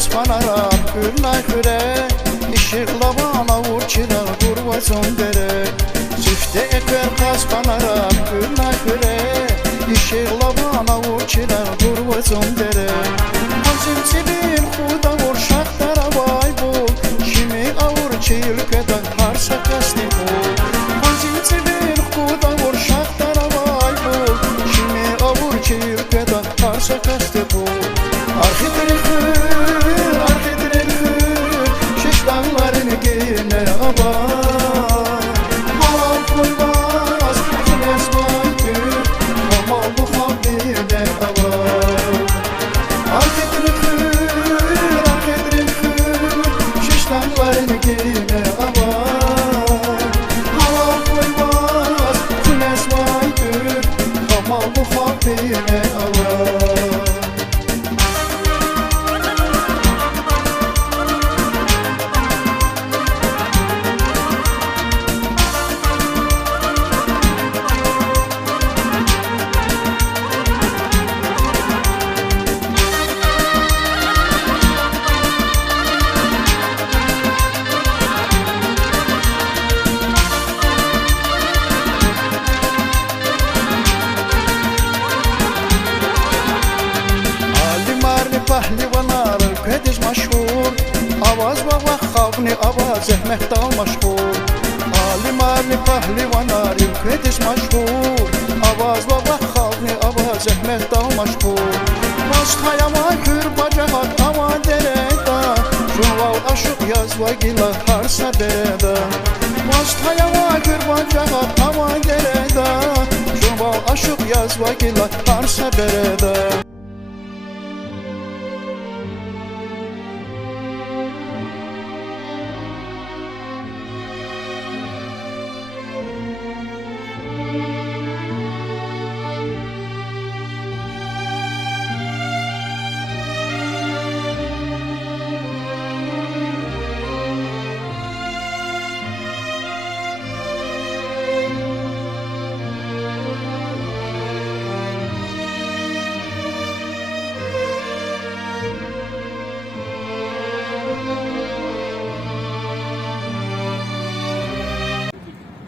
kaspanara gülnay küre İşıkla bana vur çıra durvazon dere Çifte ekber kaspanara gülnay küre İşıkla bana vur çıra durvazon dere Azim sibir huda vur şahtara vay bul Kimi avur çilkede harsa kasti bul Azim sibir huda vur şahtara vay bul Kimi avur çilkede harsa kasti bul Şişlanlarını giyine abar Halam koymaz Güneş baykır Amal bu habine abar Arkadırın hır Şişlanlarını giyine abar Halam koymaz Güneş baykır Amal bu habine abar Pəhlivanar kediz məşhur Avaz baba xalqni avaz Əhməddə məşhur Alimarli pəhlivanar kediz məşhur Avaz baba xalqni avaz Əhməddə məşhur Başqaya makür bacahat ama dereda Şuval aşıq yazva gila harsa bereda Başqaya makür bacahat ama dereda Şuval aşıq yazva gila harsa bereda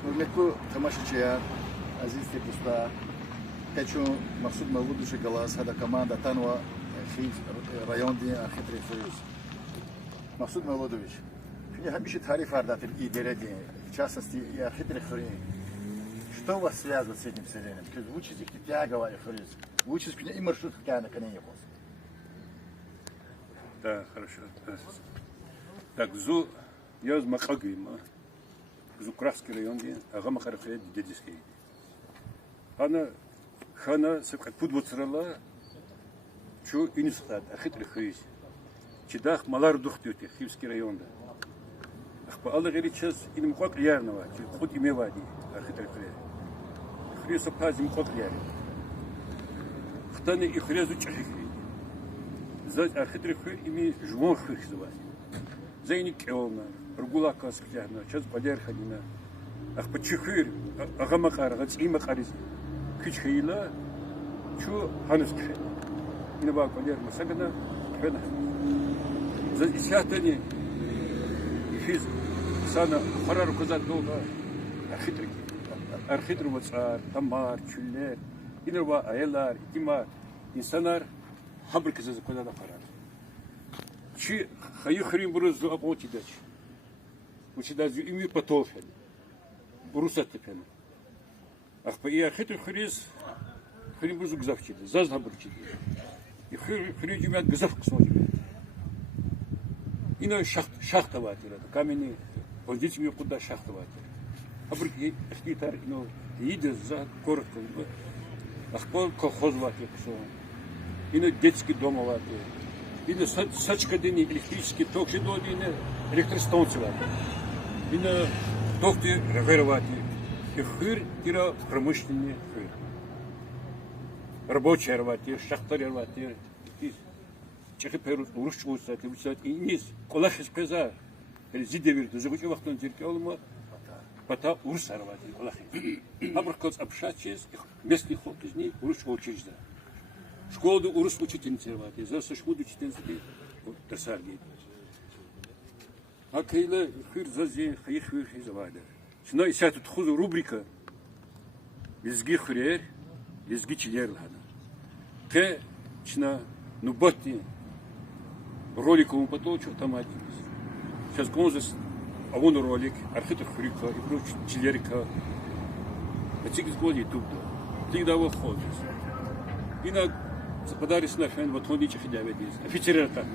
Hürmetli Tamaşıcılar, aziz dostlar, Keçun Maksud Mevluduşu Galas, hada komanda Tanva, rayon diye arxitekturuz. Maksud Mevludoviç, şimdi hemşe tarif ардаdır идея diye, в частности и архитектуре. Что вас связывает с этим селением? Вы учитесь, я говорю, вы учитесь, и маршрут конечно не был. Да, хорошо. Так, я из Макагима. Зукрафский район, ағама қарақия дедеске. Хана сәпқат пудбоцырала, чу инисқат, ахитри хүйіз. Чидах малар дұқты өте, Хивский районда. Ақпа алы ғери час инім қоқ ярнава, құд имева ди, ахитри хүйіз. Хүйіз сапаз им қоқ яри. Хтаны и хүйезу чахи хүйіз. Зад ахитри хүйіз ими жуон хүйіз звази. Зайни кеолна. Ргула каскляна, час бадер хадина. Ах почехыр, агамакар, гацима кариз. Кичхила, чу ханускхе. Инаба бадер масагана, хена. За исятани, хиз сана харар козат долга. Архитру вацар, тамар, чуллер. Инаба аялар, итимар, инсанар хабрка за козада харар. Чи хаюхрим бурuz аботи дач. Учидазу ими потофен. Бурусатепен. Ах по я хитр хриз хрим бурuz гзавчиди. Зазнабурчиди. И хрижумят гзав ксможи. Ино шахта ватира. Камени позициями куда шахта ватира. Абрик ихтитар ино иде за коротко. Ах по колхоз ватира ксо. Ино детский дом ватира. Ино сачка дени электрический ток шедодине электростанция. Ино токти ревервати. И хыр тира промышленный хыр. Рабочий рвати, шахтар рвати. Чехи перут урушчу усати, усати. И низ колахис пеза. Зидевирды. Загучи вахтан зирки олма. Пата урус рвати колахис. Абракоц обшачез. Местный ход из ней урушчу учежда. Школу урус учительницы рвати. За школу учительницы. تسارجي هكيلا خير زين خير زواده شنو يسات تخذ روبريكا يزقي خير يزقي تشير لهنا ك شنا نبطي роликом потом что там один сейчас конзус а вон ролик архитектурика и прочее чилерика эти годы тут всегда выходит и на подаришь на фен вот ходить их делать офицеры так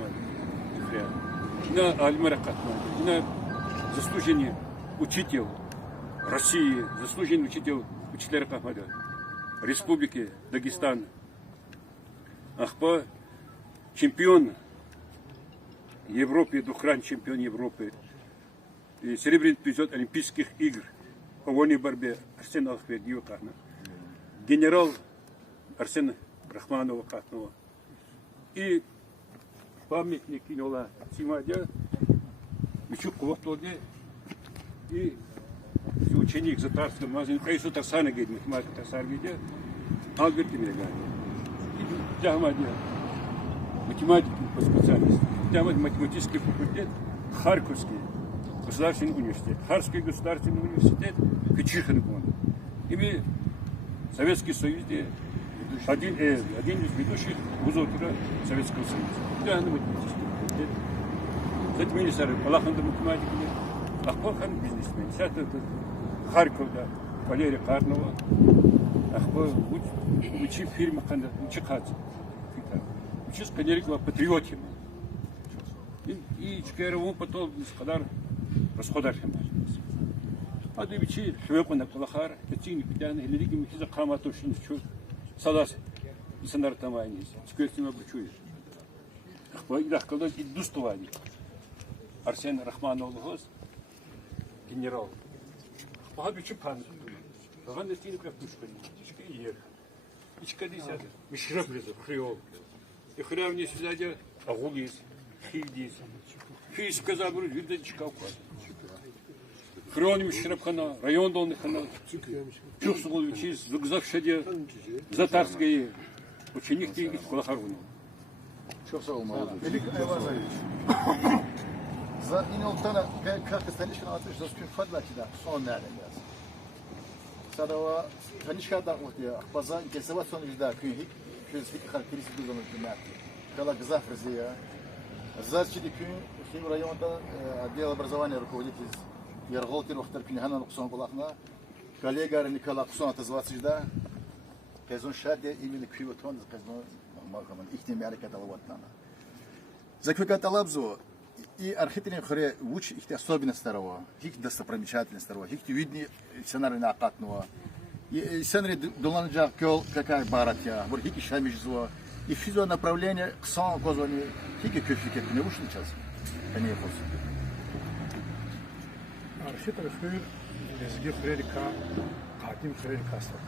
на альмара как на заслуженный учитель России заслуженный учитель учителя как Республики Дагестан Ахпа чемпион Европы, двухкратный чемпион Европы, и серебряный эпизод Олимпийских игр по вольной борьбе Арсен Алхвердиева Кахна, генерал Арсен Рахманова Кахнова и памятник Инола Симадя, Мичук Коватлоде и ученик Затарского магазина, Кайсу Тарсана Гейд, математика Тарсана Гейде, Альберт Емельян. И Джахмадия, математики по специальности. Математический факультет, Харьковский государственный университет, Харьковский государственный университет, Качихин. Ими Советский Союз, один из ведущих вузов Советского Союза. Да, на математический факультет. Затем министр Аллаханда математики, Ахпахан бизнесмен. Это Харьков, да, Валерия Карнова, Ахпа, учи в фирме, учи Хадзе. Учи с Канерикова патриотами. И чекарову потом скадар расходар хембалис. А до вечер хвепа на кулахар, катини пятяны, лирики мухиза камату шинчу, салас и санар тамайнис. Чекарову обучуешь. Ахпаидах когда идустували. Арсен Рахманов Лгос, генерал. Ахпаду чупан. Ахпаду стили как пушкани. Чекаир. И чекадися мишрабризу хриол. И хрявни сюда агулис. Хильдис. Хильдис сказал, говорит, видать, Чикавказ. Хроним Шрабхана, район Донныхана, Чухсуговичи, Зугзавшаде, Затарские, ученик Тигит Кулахаруна. Чухсугов молодой. Велик Айвазович. За инолтана, как станишка на ответ, за скин фадла кида, сон надо яз. Садова, станишка да, вот я, Ахпаза, интересовать сон вижда, кюнхик, физические характеристики зоны климата. Кала Гзафрзия, Зачили Кюн, в районе отдела образования руководитель Ярголтин, Вахтар Кюнхана Нуксон Кулахна, коллега Никола Кусон отозваться жда, Казон Шаде именно Кюватон, Казон Махаман, их не мяли каталаватнана. Заквика Талабзу и архитектурные хоре уч их особенность старого, их достопримечательность старого, их видны сценарий накатного. И сценарий Дуланджа Кёл какая баратья, вот их шамижзо. И физо направление к самому козванию хики кюфики не ушли час. Они их архитектор хыр лезги хрелика кадим хрелика стал.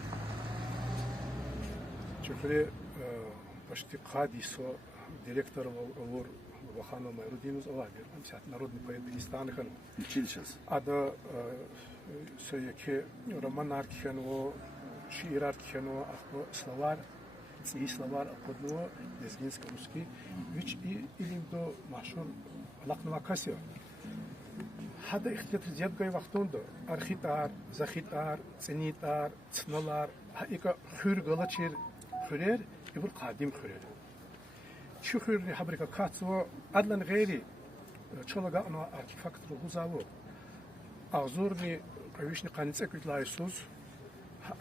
Чухре почти кадисо директор вор Вахана Майрудинус Алагер, амсят народный поэт Дагестана хан. Учили сейчас. Ада сояке роман архиано, шиир архиано, словарь. И словарь подного лезгинско-русский, which илим до машур лакнова касио. Хада ихтет зядгай вахтондо архитар, захитар, ценитар, цналар, ика хюр галачир хюрер, ибур кадим хюрер. Чу хюрни хабрика кацо адлан гейри чолага ана архифактор гузаво. Азурни кавишни канцеквит лайсус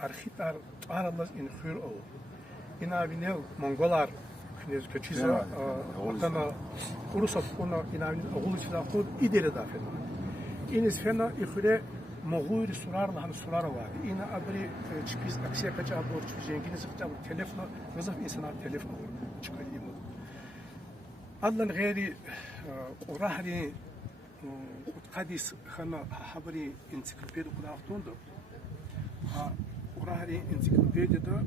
архитар аралаз ин хюр о. Инавинел монголар князь Качиза отана урусов она инавин огуличда ход идере дафен. Инес фена ихре могуир сурар лахан сурарова. Ина абри чпиз аксия кача бор чуженгинес кача телефон вызов инсана телефон чкалимо. Адлан гейри урахри قديس خنا حبري انسيكلوبيديا كنا أختوندو урахри انسيكلوبيديا ده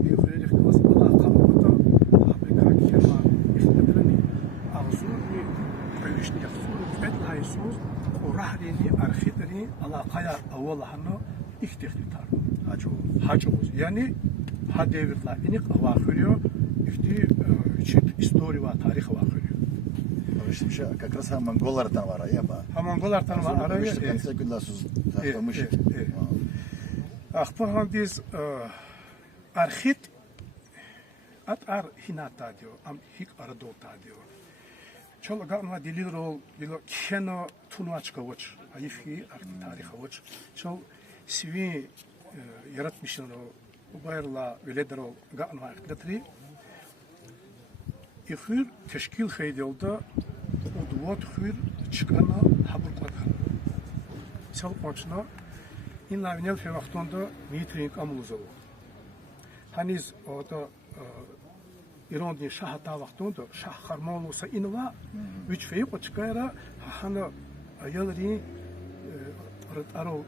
يخرج خلاص الله قبضته حبري كما يختبرني أغزورني عيشني يخزور بعد هايسوس урахри архитектуры الله قيا أول حنا اختيار حاجوز يعني هدير لا إنك أواخريو إختي شيء إستوري وتاريخ أواخريو Вишимша, как раз монголар там вара, я ба. Монголар там вара, Вишти конце куда суз, так помышь. Ахпахандис архит ат ар хинатадио, ам хик арадотадио. Чола ганва дилирол, дило кено тунвачка воч, аифи архит тариха воч. Чол сви ярат мишнро убайрла веледро ганва архитатри. İxir teşkil xeydildi, udvat xir çıkana habur qadar. Çalıp maçına inla vinel fe vaxtında meeting amuluzu. Haniz o da İran'ın şahata vaxtında şah xarman olsa inva üç feyi qoçkayra hana ayalari aro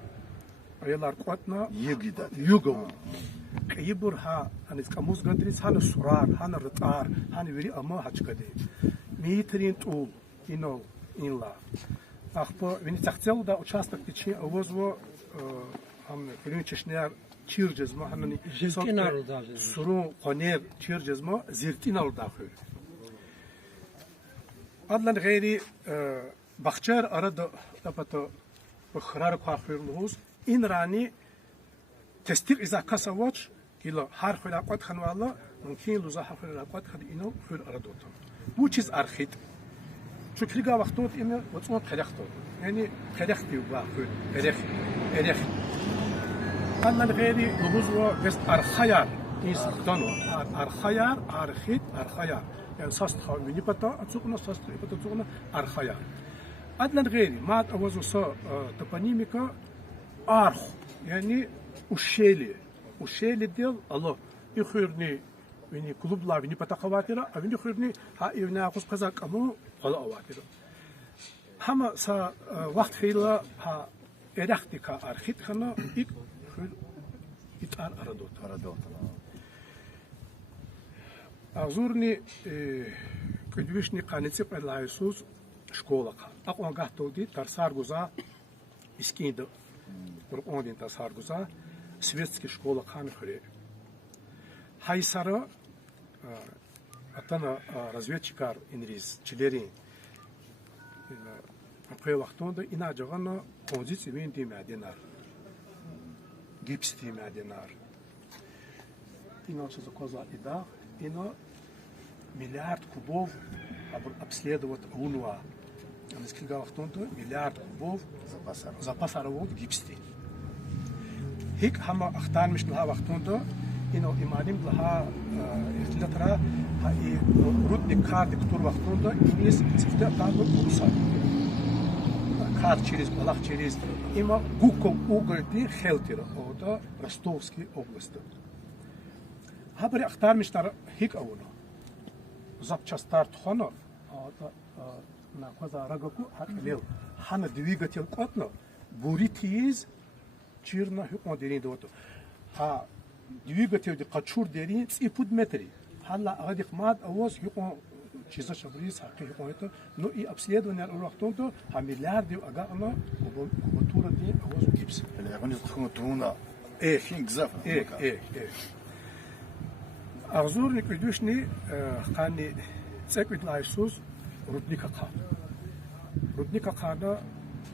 ayalar qatna yugo. Kayibur ha hanis kamuz gadris hana surar hana rıtar hana veri ama haçkade meetrin tul ino inla ахпо вини цахцел да участок тичи авозво хам перенчешнер чиржезма ханани суру қонер чиржезма зертинал дахыр адлан гайри бахчар арада тапато бахрар қахыр луз ин рани تستيق إذا كسوتش كلا حرف الأقوات خنوالا ممكن لوزا حرف الأقوات خد إنه خير أردوتهم وتشيز أرخيت شو كلجا وقتوت إنه وتصون خلقتو يعني خلقتي وباخير خلق أنا الغيري لوزوا بس أرخيار إنسانو أرخيار أرخيت أرخيار يعني صاست خاوي بتا أتسوقنا صاست بتا تسوقنا أرخيار أدنى الغيري ما أوزو صا تبانيميكا أرخ يعني ушели дел алло и хурни вини клубла вини патахаватира а вини хурни ха ивна акус казак аму алло аватира хама са вақт фейла ха эрахтика архит хана ик хур итар арадот азурни кудвишни каницеп алайсус школака акон гахтоди тарсар гуза искиндо он тарсар гуза светский школа ханхре хайсара атана разведчикар инрис чилери апре вақтонда ина жагана позиция венди мадинар гипсти мадинар ина что коза ида ина миллиард кубов обследовать унуа несколько вақтонда миллиард кубов запасаровод гипсти هيك هم اختار مش لها وقتوندا إنه إمانيم لها إختلاطرا هاي رود كارد كتور وقتوندا إنيس سفتا تابو كوسا كارد через балах через има гуко угольди хелтира ода Ростовский область. Хабари اختار مش ترى هيك أونا запчастар тхона ода на коза рагоку хакелел хана двигатель котно буритиз чирна хукма дерин дото ха двигатель де качур дерин ципуд метри хала агадих мад авоз хукма чиза шабрис хакки хукма это но и обследование урахтонто ха миллиард ага она кубатура де авоз гипс они хукма туна финг заф арзур никудушни хани цеквит лайсус рудника хана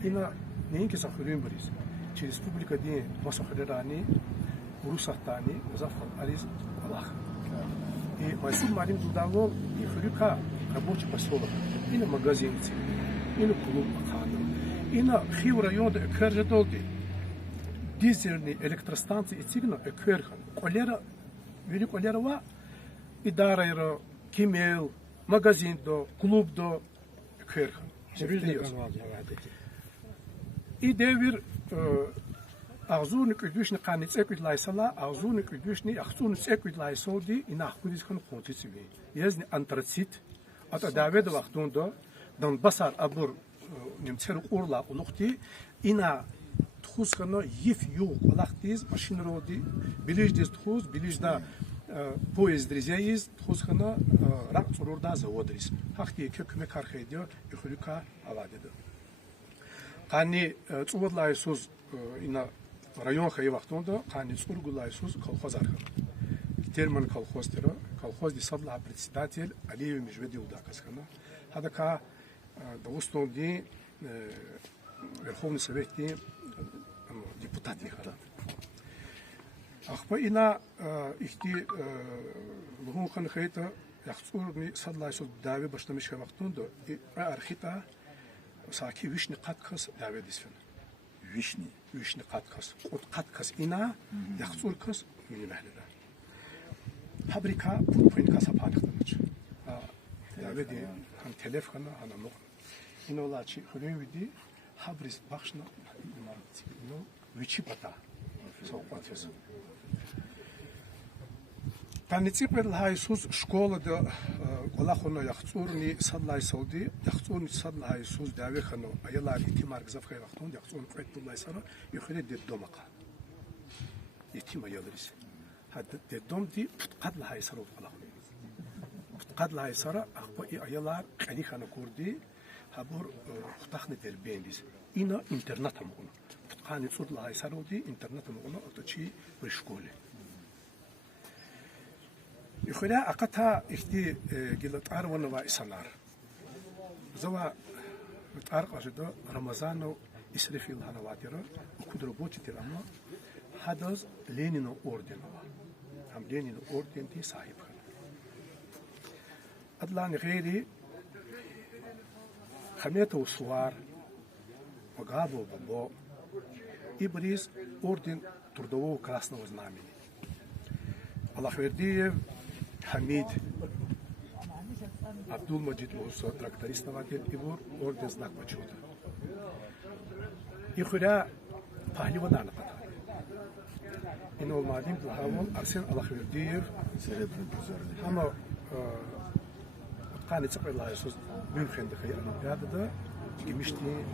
ина нинки сахурин борис через республика дин масахрирани урусахтани зафар ализ аллах и масим марим дудавол и хрюка рабочий поселок ина магазинцы ина клуб хана ина хив район экержедолди дизельные электростанции и цигно экерхан колера вели колерова идарайро кимел магазин до клуб до экерхан и девир агзуник идвишни каниц эквит лайсала агзуник идвишни ахцунис эквит лайсоди и нахкудис хан контициви езни антрацит ата давед вахтундо дан басар абур немцер урла улухти ина тхусхано иф ю улахтиз машинроди билиждис тхус билижда поезд резяиз тхусхано рак цурурда заводрис хахти kökme karxediyor ихлюка авадеdo қани цувадлайсуз ина район хай вақтонда қани цургулайсуз колхоз архан термин колхоз тера колхоз дисадла председатель Алиев Межведев дакасхана хадака Дагустанди Верховный Совет депутат лихара. Ахпа ина ихти лгунхан хайта яхцурни садлайсу дави баштамишка вақтундо архита саки вишни қатқас дави дисфен. Вишни қатқас. От қатқас ина яхцуркас мини мәхлида. Фабрика путпойн касапанықтаныч. Дави ди хан телефона ана муқ. Инолачи хуревиди хабрис бахшна но вичипата. Соқпатес. Танципер Иисус школа да колахоно яхцурни садлай сауди яхцурни садлай Иисус давехано аяла итимар гзафхай вахтон яхцурни файтуллай сара юхире деддомака итима ялрис хад деддом ди путқадла хайсаро колахоно путқадла хайсара ахпа аяла қалихана курди хабур хутахни дербендис ина интернат амгуно путқани цурла хайсаро ди интернат амгуно оточи в школе يخلا أقطع إختي جلت أروان وإسنار زوا بتعرق أجدا رمضان إسرف الله نواتيرا وكدر بوتي تلامه هذا لينين أوردن هم لينين أوردن تي صاحب أدلان غيري خميته وصوار وقابو بابو إبريز أوردن تردوه كلاسنا وزنامي الله خيرديه حميد عبد المجيد وصو тракторист навател ибур орден знак почета. Ихура пахливан анапата. Инол мадим лахавол Арсен Аллахвердиев хама قاني تقبل الله يسوس ممكن دخيل الأولمبياد جمشتي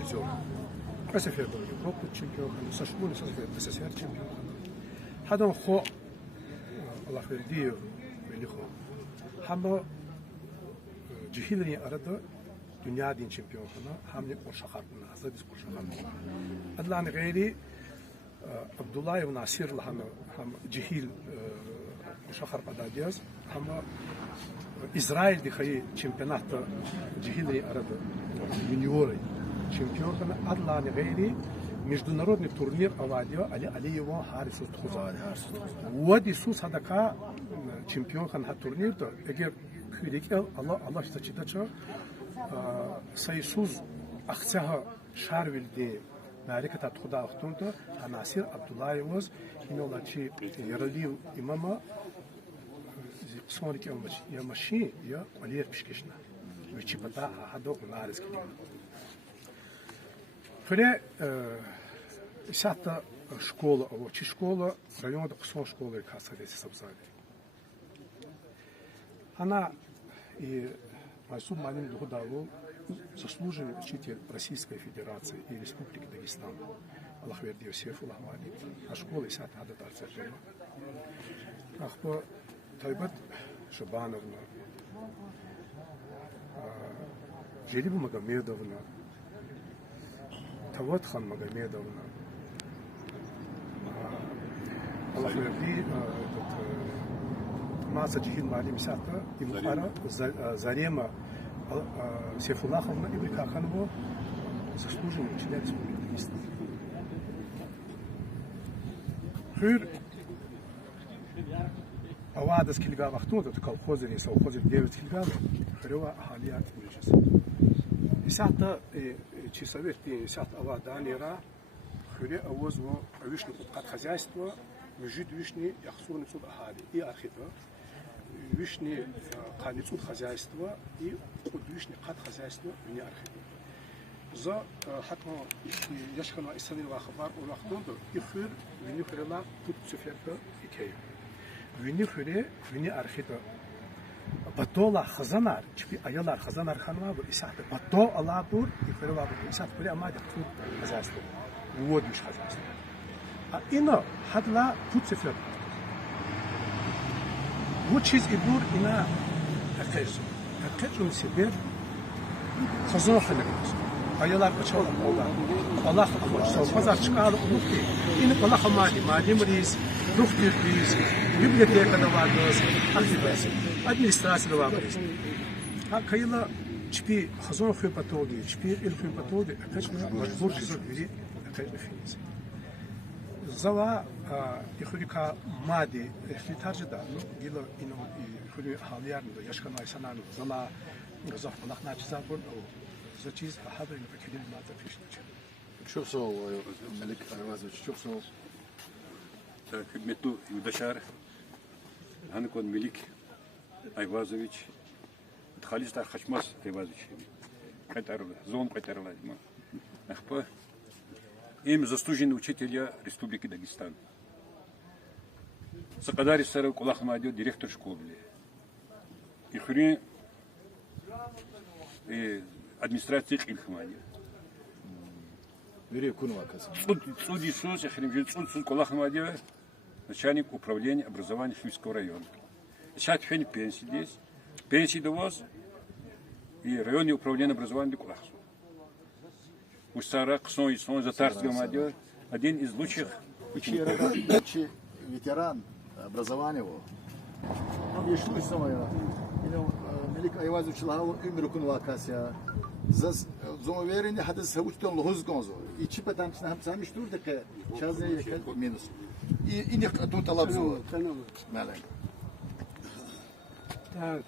رجال أسافر دولي بروك تشامبيون ساشمون أسافر تشامبيون هذا خو الله خيرديه اللي خو هم جهيلني أرده دنيا دين تشامبيون هنا هم نقول شخارنا هذا بيسقول شخارنا أدلى عن غيري عبد الله وناصر لهم هم جهيل شخر بدادياز هم إسرائيل دي خي تشامبيونات جهيلني أرده يونيوري تشامبيون هنا أدلى عن غيري международный турнир авадио али его харисус тхуза води сус хадака чемпион хан турнир то эгер кирикел алла штачидача сайсуз ахцаха шарвилди мариката тхуда ахтунто Насир Абдуллаевоз инолачи яралив имама сонрик ямаши я алиер пишкешна вичипата хадок нарис килим Фре сята школа, чи школа, районда кусон школы касадеси сабзали. Она и Майсум Маним Духудаву заслуженный учитель Российской Федерации и Республики Дагестан. Аллахверди Йосеф Улахмани. А школа сята адат арцажема. Ахпа Тайбат Шабановна, Желиба Магомедовна, Тават хан Магомедовна, Allah verdi Маса Джихил Малим Сата и Мухара Зарема Сейфуллаховна и Бекаханова заслуженный учитель Республики Дагестан. Хыр Авадас Кильга Вахтун, это колхозы и совхозы 9 килограмм, хырева Ахалият Мюджес. И Сата часовых и Сата Аваданира хыре Авозво Авишни Куткат хозяйство Мюжид Вишни Яхсуны Цуд Ахали и Архипа Вишни Каницуд хозяйство и Куд Вишни Кат хозяйство не Архипа. За хатмо Яшхана Исанил Вахабар Улахтунду и хыр Вини хырела Пут Цуферка и Кей. Вини хыре Вини Архипа Батола Хазанар, чипи аялар Хазанар ханвабу Исахта Бато Аллабур и хырела Исахта Кури Амади Пут хозяйство. Вот миш хозяйство. А ино хадла Пут Цуферка. Вот чиз ибур ина Акэжу. Акэжу себе Хазан ханагас. Ayalar kaçalı Allah. Allah совхозар çıkardı unuttu. İni Allah mali reis, ruhtir reis, biblioteka da vardı, arşivası, administrasyon da vardı. Ha kayıla чпи хазон хупатоги, чпи ил хупатоги, акачна мажбур шизгири, акачна финиц. Зала ихурика мади эхлитаржда, ну гило ино ихури халиарно яшкана санан зала газах малахна чизабун за чиз хабрин бакилим мата фишнич. شوف سو ملك عوازوش شوف سو Хидмету Юдашар, Ханкон Мелик Айвазович, Халиста Хачмас Айвазович, Зон Катарладима. Ахпа, им заслуженный учителя Республики Дагестан. Сакадари Саров Кулахмадио, директор школы. Ихри администрации Хилхмадио. Юрий Кунвакас. Суд Иисус, Суд Кулахмадио, начальник управления образования Химского района. Сейчас фен пенсии здесь. Пенсии до вас и районное управление образования Кулахсу. Устара Ксон и Сон Затарского молодежь один из лучших учителей. Ветеран образования его. Он еще не самое. Мелик Айвазович Лахал Умер Кунвакас я. Зомоверение хадис хаучтон лохоз гонзо. И чипа там сами штур таке чазне минус. И них тут алабзо. Малек. Так.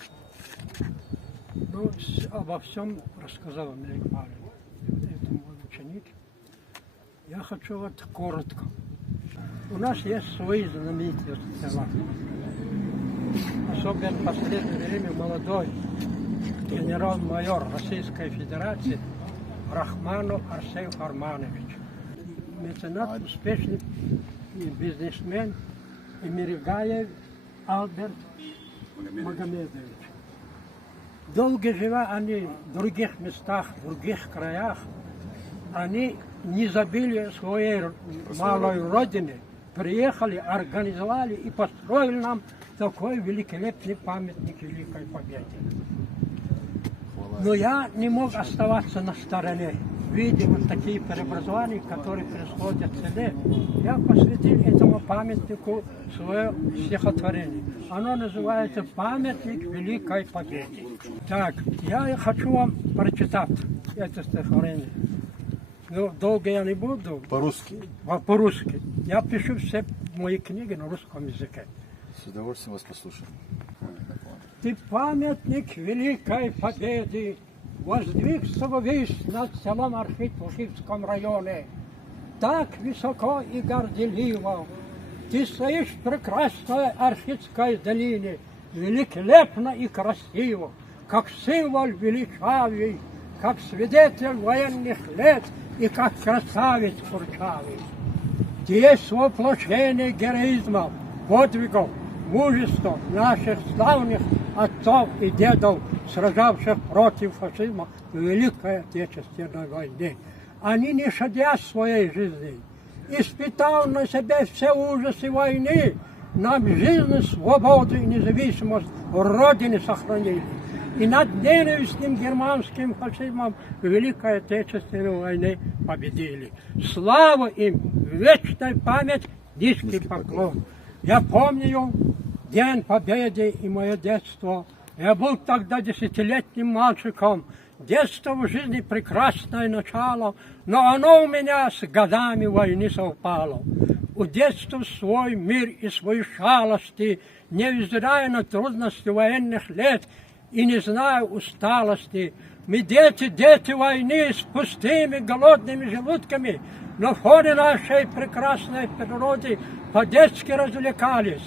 Ну, обо всем рассказал Мелик Павлович. Это мой ученик. Я хочу вот коротко. У нас есть свои знаменитые села. Особенно в последнее время молодой генерал-майор Российской Федерации Рахманов Арсений Арманович. Меценат, успешный бизнесмен Эмиригаев Альберт Магомедович. Долго живя они в других местах, в других краях, они не забили своей малой родины, приехали, организовали и построили нам такой великолепный памятник Великой Победе. Но я не мог оставаться на стороне. Видя вот такие преобразования, которые происходят в селе, я посвятил этому памятнику свое стихотворение. Оно называется «Памятник Великой Победе». Так, я хочу вам прочитать это стихотворение. Но долго я не буду. По-русски. По-русски. Я пишу все мои книги на русском языке. С удовольствием вас послушаем. Ты памятник Великой Победы воздвигся ввысь над селом Архит в Ушивском районе. Так высоко и горделиво ты стоишь в прекрасной Архитской долине, великолепно и красиво, как символ величавый, как свидетель военных лет и как красавец курчавый. Ты есть воплощение героизма, подвигов, мужества наших славных отцов и дедов, сражавших против фашизма в Великой Отечественной войне. Они, не щадя своей жизни, испытав на себе все ужасы войны, нам жизнь, свободу и независимость Родины сохранили. И над ненавистным германским фашизмом в Великой Отечественной войне победили. Слава им, вечная память, низкий поклон. Я помню День Победы и мое детство. Я был тогда 10-летним мальчиком. Детство в жизни прекрасное начало, но оно у меня с годами войны совпало. У детства свой мир и свои шалости, невзирая на трудности военных лет и не зная усталости. Мы дети войны с пустыми голодными желудками, но в фоне нашей прекрасной природы по-детски развлекались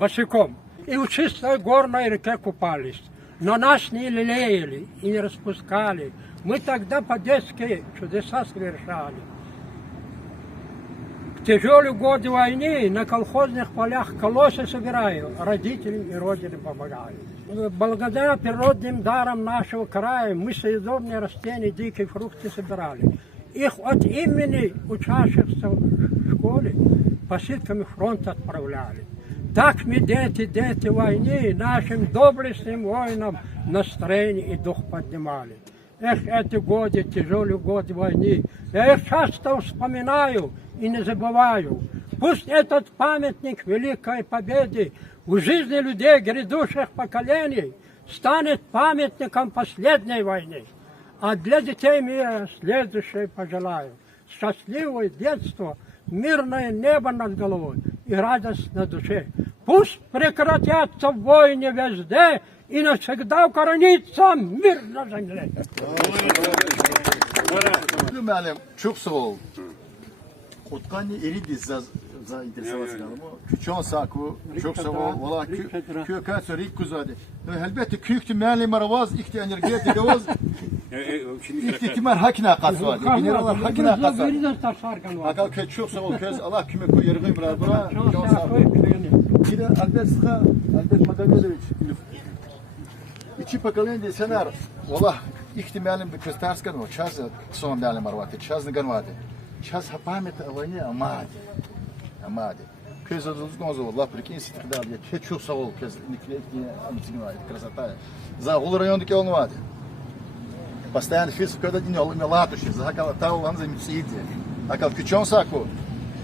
босиком и в чистой горной реке купались. Но нас не лелеяли и не распускали. Мы тогда по-детски чудеса совершали. В тяжелые годы войны на колхозных полях колосы собираю, родителям и родине помогаю. Благодаря природным дарам нашего края мы съедобные растения, дикие фрукты собирали. Их от имени учащихся в школе посылками фронта отправляли. Так мы, дети войны, нашим доблестным воинам настроение и дух поднимали. Эх, эти годы, тяжелые годы войны, я их часто вспоминаю и не забываю. Пусть этот памятник Великой Победы в жизни людей грядущих поколений станет памятником последней войны. А для детей мира следующее пожелаю. Счастливое детство, мирное небо над головой и радость на душе. Пусть прекратятся войны везде и навсегда укоренится мир на земле. Müəllim, çox sağ ol. Otkani eridi zainteresovası ama küçük saku çok sağ ol. Valla kökat sorik kuzadi. Elbette küçük müəllim aravaz ikti enerjeti gavaz. İkti kimar hakina qasvadi. Generalar hakina qasvadi. Akal köz çok sağ ol köz Allah kime koy yargı bırak bura. Çok sağ ol. Bir de Albert Magamedoviç. İçi pakalın de senar. Valla ikti müəllim bir köz ters kan o. Çaz son müəllim aravati. Çaz nigan vadi. Сейчас память о войне, о Маде. Köz adılız Allah прикинь, когда я хочу савол, köz никакие амтигнай, красота. За гол райондaki он вади. Постоянно физик когда день он мелатуши, за кого тау он за мисиди. А как кючон саку.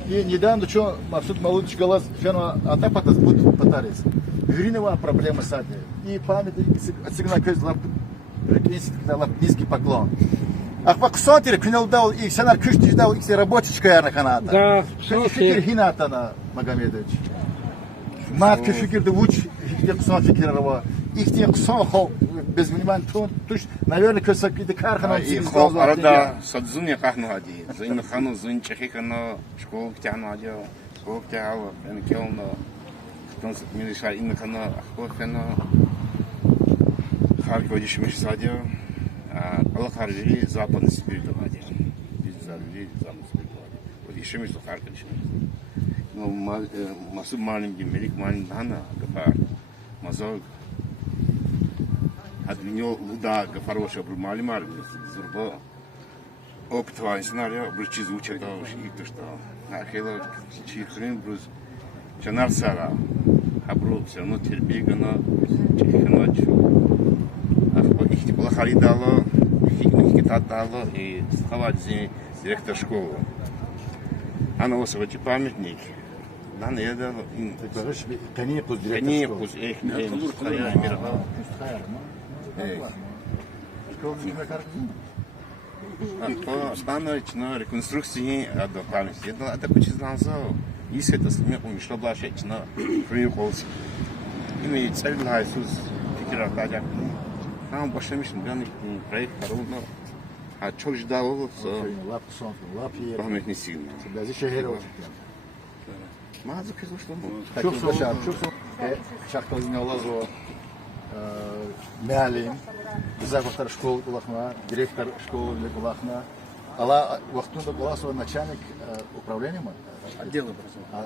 И недавно что Максут Малудыч голос фено атапатас будут пытались. Юринова проблема сади. И память отсигна köz лап прикинь, когда лап низкий поклон. Ах, по ксотире күнел дал и сенар күшти дал и рабочий каярна каната. Да, Fikir hinatana Magamedoviç. Mat ki fikir de uç, ihtiya kısa fikir var. İhtiya kısa hal biz bilmem tuş. Наверное, kösak idi karxana. И хол арада садзуни кахну хади. Зин хану зин чехикана школ ктяну хади. Школ ктяу, эн келно. Тон милиша ин хана ахохана. Харьков дишмиш садио. Allah harcı Западный Сибирь доводил. Biz zaruri Западный Сибирь доводил. Вот еще между Харьковом еще. Но масу маленький, велик маленький дана гafar. Мазок. От него луда гафароша был малимар. Зурбо. Опыт вайн сценария, бручи звучат, и то что. Ахило чихрин брус. Чанар сара. Хабру все равно тербигано. Чихано чу. Их была харидала, их дало и схватили директор школы. Она у себя памятник. Она не дала. Конечно, директор школы. Их не мировала. Становится на реконструкции до памяти. Это почти знал. Если это смех умешло блажать на приехался. Имеет цель на Иисус. Фикира Кадя. Там başlamıştım yani proyekt kararında çok ciddi oldu. Rahmetli sigma. Bazı şehir oldu. Mağaza kız uçtu mu? Çok soğuk, çok soğuk. Şartlar Ниолазова, müəllim, завтра школы Кулахна, директор школы Кулахна. Ала вахтунда Куласова начальник управления,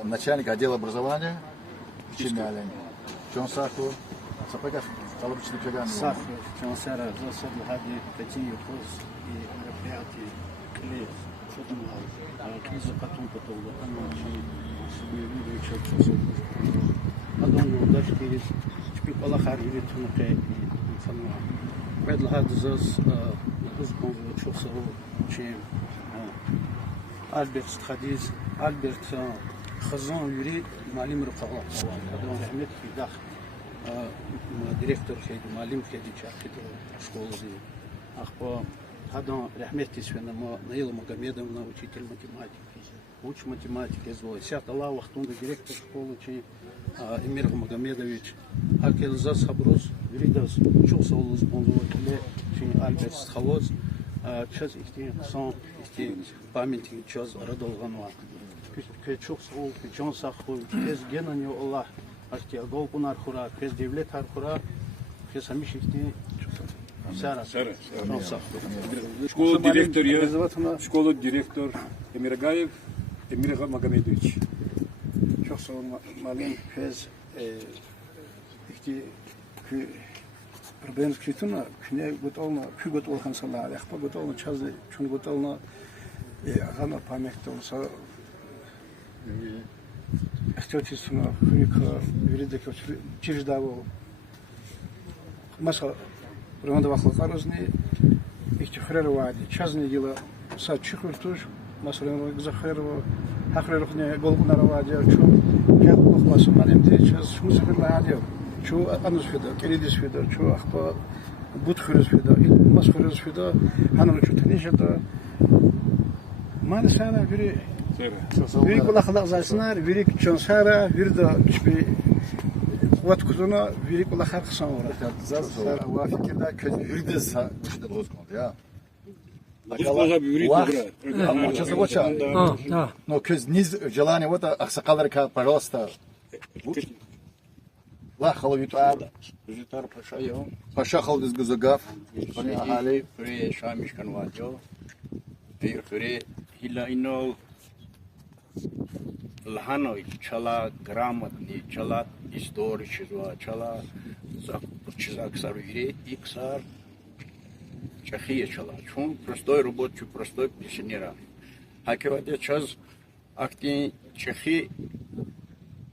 начальник отдела образования, müəllim. Чон Саку, Сапагаш. صح كان سار زوصل هذه تجي فوز مربياتي كليف شطنا كل زقتهم بطولة أنا شيء سبيلي بيشوف شو أظن وداش كيس تبي الله خارج يتونقي فما بعد هذا زوز نحزكم وتشوف سو شيء ألبرت خديز ألبرت خزان يريد معلم رقابة هذا رحمة في داخل директор хейди, малим хейди чахиди школы. Ах по хадан рахметти свена Наила Магомедовна, учитель математики. Уч математики звой. Сят Аллах вахтунда директор школы чи Эмир Магомедович. Акел зас хабрус виридас чулса улус бонзуватиле чи Альберт Схавоз. Час ихти сон ихти памятник час радолганва. Чулса ул чон саху кез генаньо Аллах. Ахти агол кунар хура, кез девлет хар хура, кез хамиш ихти сара. Школа директор я, школа директор Эмиргаев Эмир Магомедович. Çok sağ olun malum kez ihti kü problems kituna küne gotolna kü gotolhan sala yaxpa gotolna çazı çun gotolna agana pamekte olsa Estotисуна хрика юридик чиждаво маса романда вахлакарозни ихтихрервади чазни дела са чихуртуш маса романда захрерва хахрерхне голгунаравади чу я маса манемте час музыкалади شو أنا سفيدا كريدي سفيدا شو أخبار بود خير سفيدا مس خير سفيدا أنا شو تنيشة ما نسأنا بري بري كل خلاص زاسنار بري شانسارا بري دا شبي قوات كذونا بري كل خير خسارة وافكر ده köz yürüdü işte doz kondu ya. Узбага бюрит Сейчас вот сейчас. Но köz niz желание вот аксакалар пожалуйста. لا خلو يتعب Житар Пашайо, Paşa халдыз гызыгав. Али, Фри, Шамиш Канвадьо, Фри, Хила Инол, Лханой, Чала грамотный, Чала исторического, Чала Чизак Сарвири, Иксар, Чахия Чала. Чун простой рабочий, простой пенсионер. Хакеваде час актин Чехи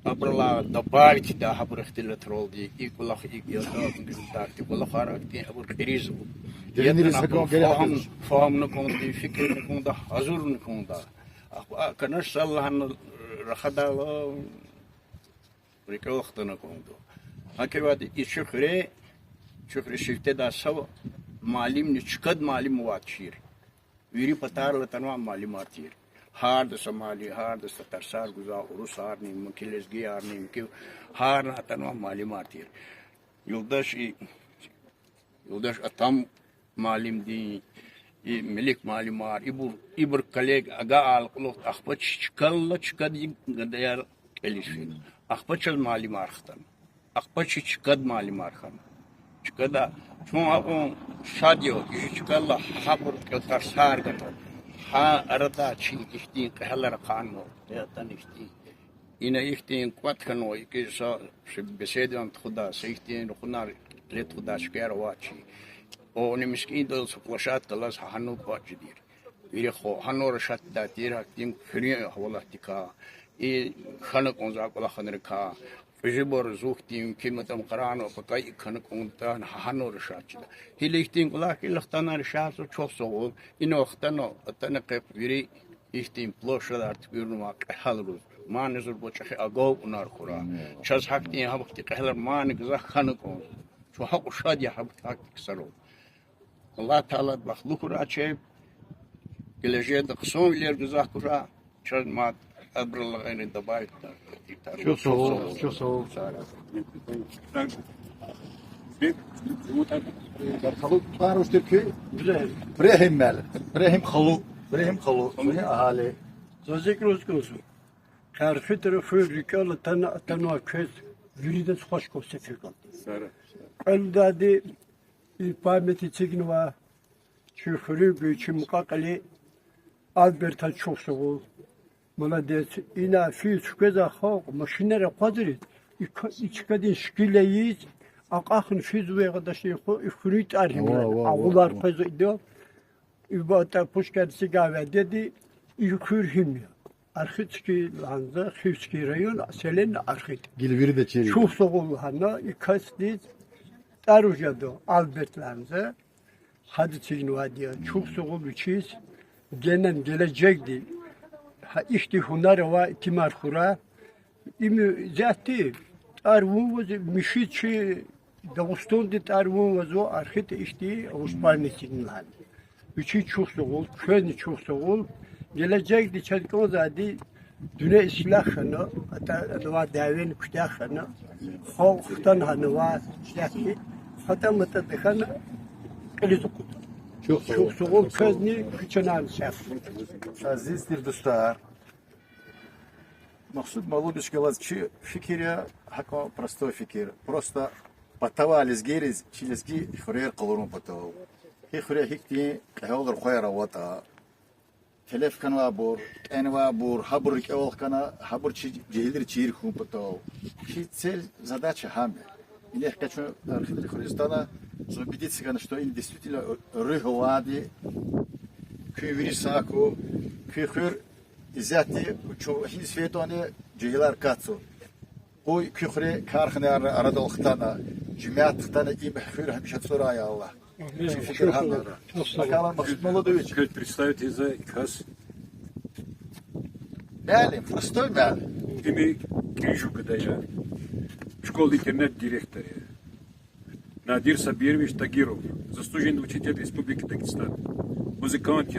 Абрала добавить да хабрахтила тролди и кулах и гелдак гелдак кулах аракти абр кризу. Фам на конди фикр на конда азур на конда. А канаш саллахан рахадала приколхта на конда. Хакеваде и шухре шифте да сав малим не чкад малим ватшир. Вири патар латанва малим артир. هار د سومالي هار د سترسار گزا روس هار نیم مکلزگی هار نیم که هار نتنوا معلومات تیر یولداش اتم معلم دی ملک معلومات ایبر کلیگ اگا آلقلوت اخبت چکل چکد گدیار کلیشین اخبت چل معلومات ختم اخبت چکد معلومات ختم چکدا چون اون شادیو چکل خبر که ترسار گدار ها أردا شيء يشتين كهلا رقانو يا تنشتين إنا يشتين قوات كانوا يكيسا بسيد عن خدا سيشتين رخنا ليت خدا شكير واتشي أو نمسكين دول سقوشات كلاس هانو باجدير ويرخو هانو رشات داتير هكتين فريق حوالا تكا إيه خانق أنزاق ولا خنركا فجبر زوجتين كلمة قرآن وبقاي خانق أنتان هانو رشات هي ليشتين ولا كي لختنا رشات وشوف سوول إنه اختنا أتنقى ويري يشتين بلوش دارت بيرنو ما كحلروز ما نزل بوشخي أجاو ونار خورا شاز حكتين هبختي كحلر ما نجزا خانق أنز شو حق شادي هبخت حكتي كسرو الله تعالى بخلوك راتشيب geleceğe de kısa ileri güzel kura çözme abrılığını da bayıt. Çok sağ ol, çok sağ ol. Halı Paros Türkü. Brahim Mel. Brahim Halu. Brahim Halu. Ahali. Zazek rozgozu. Karfetre fabrikalı tana köz virides hoş kosefekat. Eldadi İpameti çekinva çöfürü büyüçüm kakali Alberta çok sağ ol. Молодец. И на физику хок машинера квадрит. И içkadin şkileyiz. Aqaxın fiziğe kadar şey ko ifrit arhimler. Avlar payzo diyor. İbata pushkadsi gave dedi. Yükürhim. Arxitski lanza, xivski rayon selen arxit. Gilviri de çeri. Çok sağ ol hana. İkasdiz. Tarujado Albert lanza. Hadi çiğnva diyor. Çok sağ ol biçiz. Genen gelecekti. İşte hunar ve timar khura imi zati arvun ve mişiçi Dağıstan dit arvun ve zo arxit işte Osmanlı'nın lan. Üçü çok soğuk, köyün çok soğuk. Gelecekti çelko zadi düne islahını hatta va davin kutahını xalqtan hanıva zati hatta mutadıkan elizuk. Çok soğuk közni küçünen şef. Aziz dostlar. Махсуд Малубич говорит, фикиря хако простой фикир. Просто потовались герез через ги хурер колорун потов. Хи хурер хикти кахолдер хойра вата. Телеф канва бур, энва бур, хабур кеол кана, хабур джейлер чир хун потов. Хи цель задача хаме. Или я хочу архитектор Христана убедиться, что они действительно рыговади, кювирисаку, кюхур İzzeti şu hisvetoni ceylar katsu. O küfre karxne arada oxtana cemaat xtana ibhfir hemşe tsura ya Allah. Fikir hanlar. Bakalım Maksud Молодович. Как представить из-за кас? Мәлім, простой мәлім. Ими крижу когда я. школы-интернет директора. Надир Сабирович Тагиров, заслуженный учитель Республики Дагестан. Музыкант,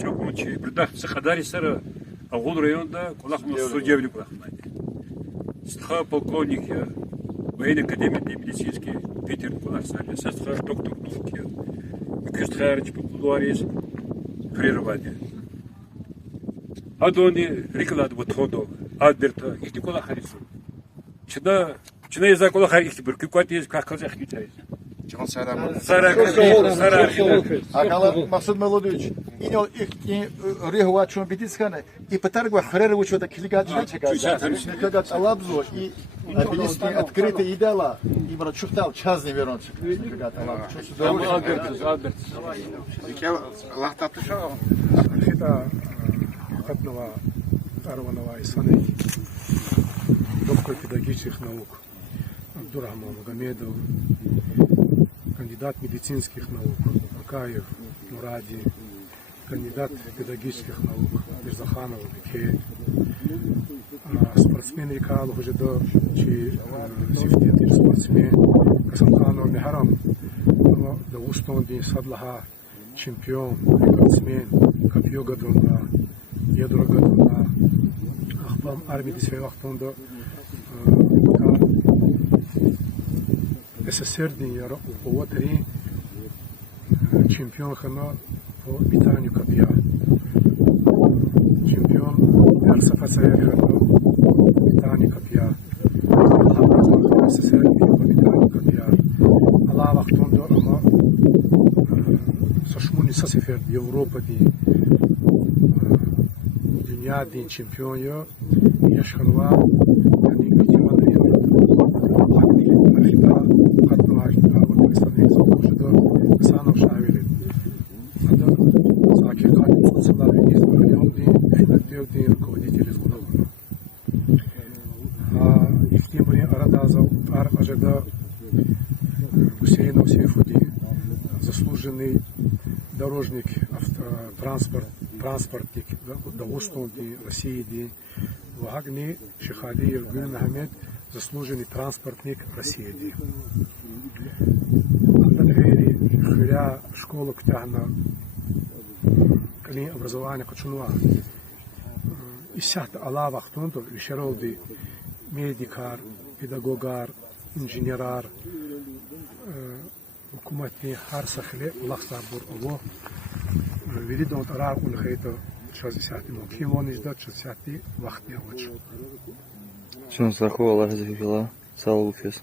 чокончи, придах Сахадари Сара, Агул районда, Кулахму судебный Кулахмани. Стха полковник я, военной академии медицинский, Питер Кулахсали, сестра доктор науки, Кюстхарич Популуарис, Фрирование. Адони Риклад Вотходов, Альберта, их не Кулахарису. Чина язык Кулахари, их теперь какой-то язык, как казах китайцы. Сара. Акала Максут Мелодович, ино их регуачон битискане, и патаргва хреру что-то кликача чекать. Кликач алабзу и билиски открытые идеала, и брат чухтал час не вернется. Кликач алабзу. Альберт. Архита Хатнова Арванова Исаней, доктор педагогических наук, Абдурахман Магомедов, кандидат медицинских наук, Акаев Муради, кандидат педагогических наук, Мирзаханов Беке, спортсмен Рикалов уже до сифтет спортсмен Касанханов Мехарам, до Устонди Садлаха, чемпион, рекордсмен, копье гадунда, ядро гадунда, Ахбам армии свой вахтунда, СССР день по три чемпион хана по питанию копья, чемпион РСФСР хана по питанию копья, СССР по питанию копья, Аллах вахтунда ама сошмуни сасифер Европа день, dünya din çempionu yaşanwa yani ülkenin arxita qatnaş Afganistan exoşuda sanov şaviri ada zakir qadim qutsalar iz rayon din fitnatıyor din rukovodители склада iftibri arada ajada Гусейнов Сейфуди, заслуженный дорожник, транспортник Дагестанки, России, Вагни Шихалиев Гюльн Ахмед, заслуженный транспортник России. Андатвери Хиля школа Ктахна, Кали образование Качунуа, Исят Алла Вахтунтов, Вишеролди, медикар, педагогар, инженерар, حکومتی هر سخله الله صبر الله ورید اون طرح اون خیلی چیزی ساعتی مکیمونیش داد چیزی وقتی اوج. چون سخو الله زیبیلا سالوکس.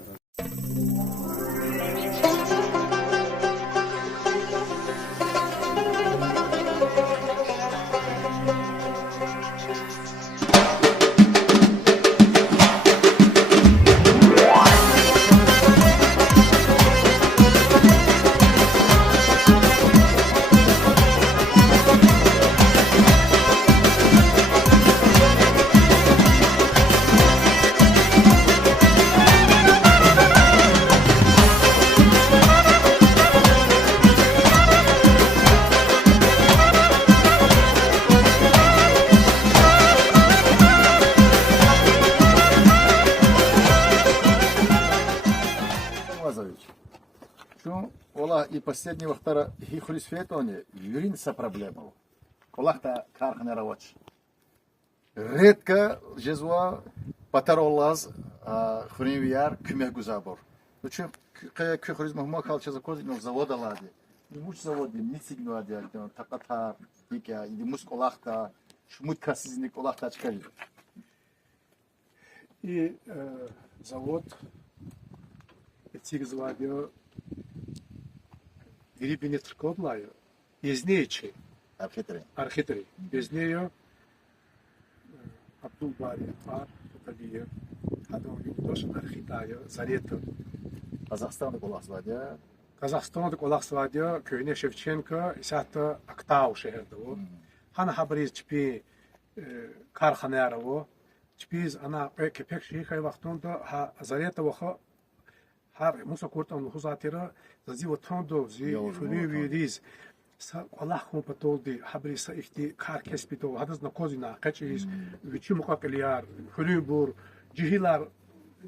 И последнего второго хихрисфетоне юринса проблема. Колахта кархана равач. Редко жезуа патаролаз хринвияр кюмех гузабор. Ну чем хихрис махма халча закози но завода лади. Муж заводи не сигнуади таката дикя и мус колахта шмут касизник колахта чкали. И завод этих заводов Грибине Тркодлаю, из нечи архитри, без нее Абдул Бари, Талия, Адон Юдошин архитаю, Зарета. Казахстан Кулахсвадия. Казахстан Кулахсвадия, Кöyne Шевченко, Исата Актау шехердо. Хана хабриз чпи карханерово, чпиз ана кепек шихай вахтондо, ха Зарета ваха هر موسا کورتان لحظاتیرا زی و تاندو زی فلوی ریز الله خون پتول دی حبری سا اختی کار کسبی تو هدز نکوزی نا قچیز ویچی مقاقلیار فلوی بور جهیلار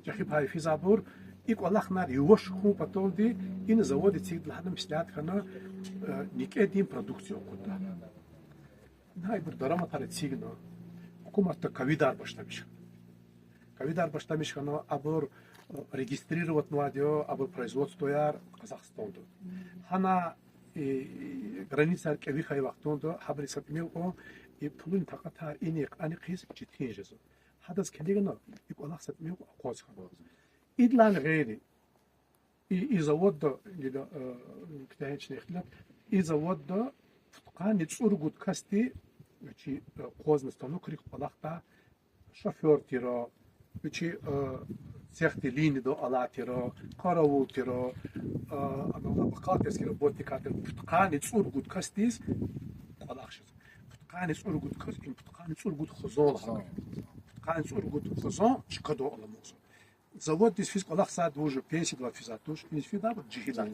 جخي باي في زابور إيك والله خنار يوش خو بطول دي إن زود تيجي لحنا مسلات خنا نيكادين برودكسيون كده هاي بالدرامة ترى تيجي نا حكومة كويدار başlamış. Кавидар başlamış хана абор регистрировать надо, абор производство яр Казахстан'da. Хана граница кеви хай вақтонда хабри сатмил о пулун тақата иник ани қиз ҷитин жезо. Хадас кедигна ик алах сатмил қоз хана. Идлан غيري завод лида ктахич нехлат завод فتقان يتصورغود كاستي чи қозны стану крик алахта шофер тиро чи цехти лини до алатиро каравул тиро анала бакатески роботикатер فتقان يتصورغود كاستيز алахшиз فتقان يتصورغود кас ин فتقان يتصورغود خزол فتقان يتصورغود خزол чикадо аламоз завод дис физик алах сад уже пенсия два физатуш ин фида джихида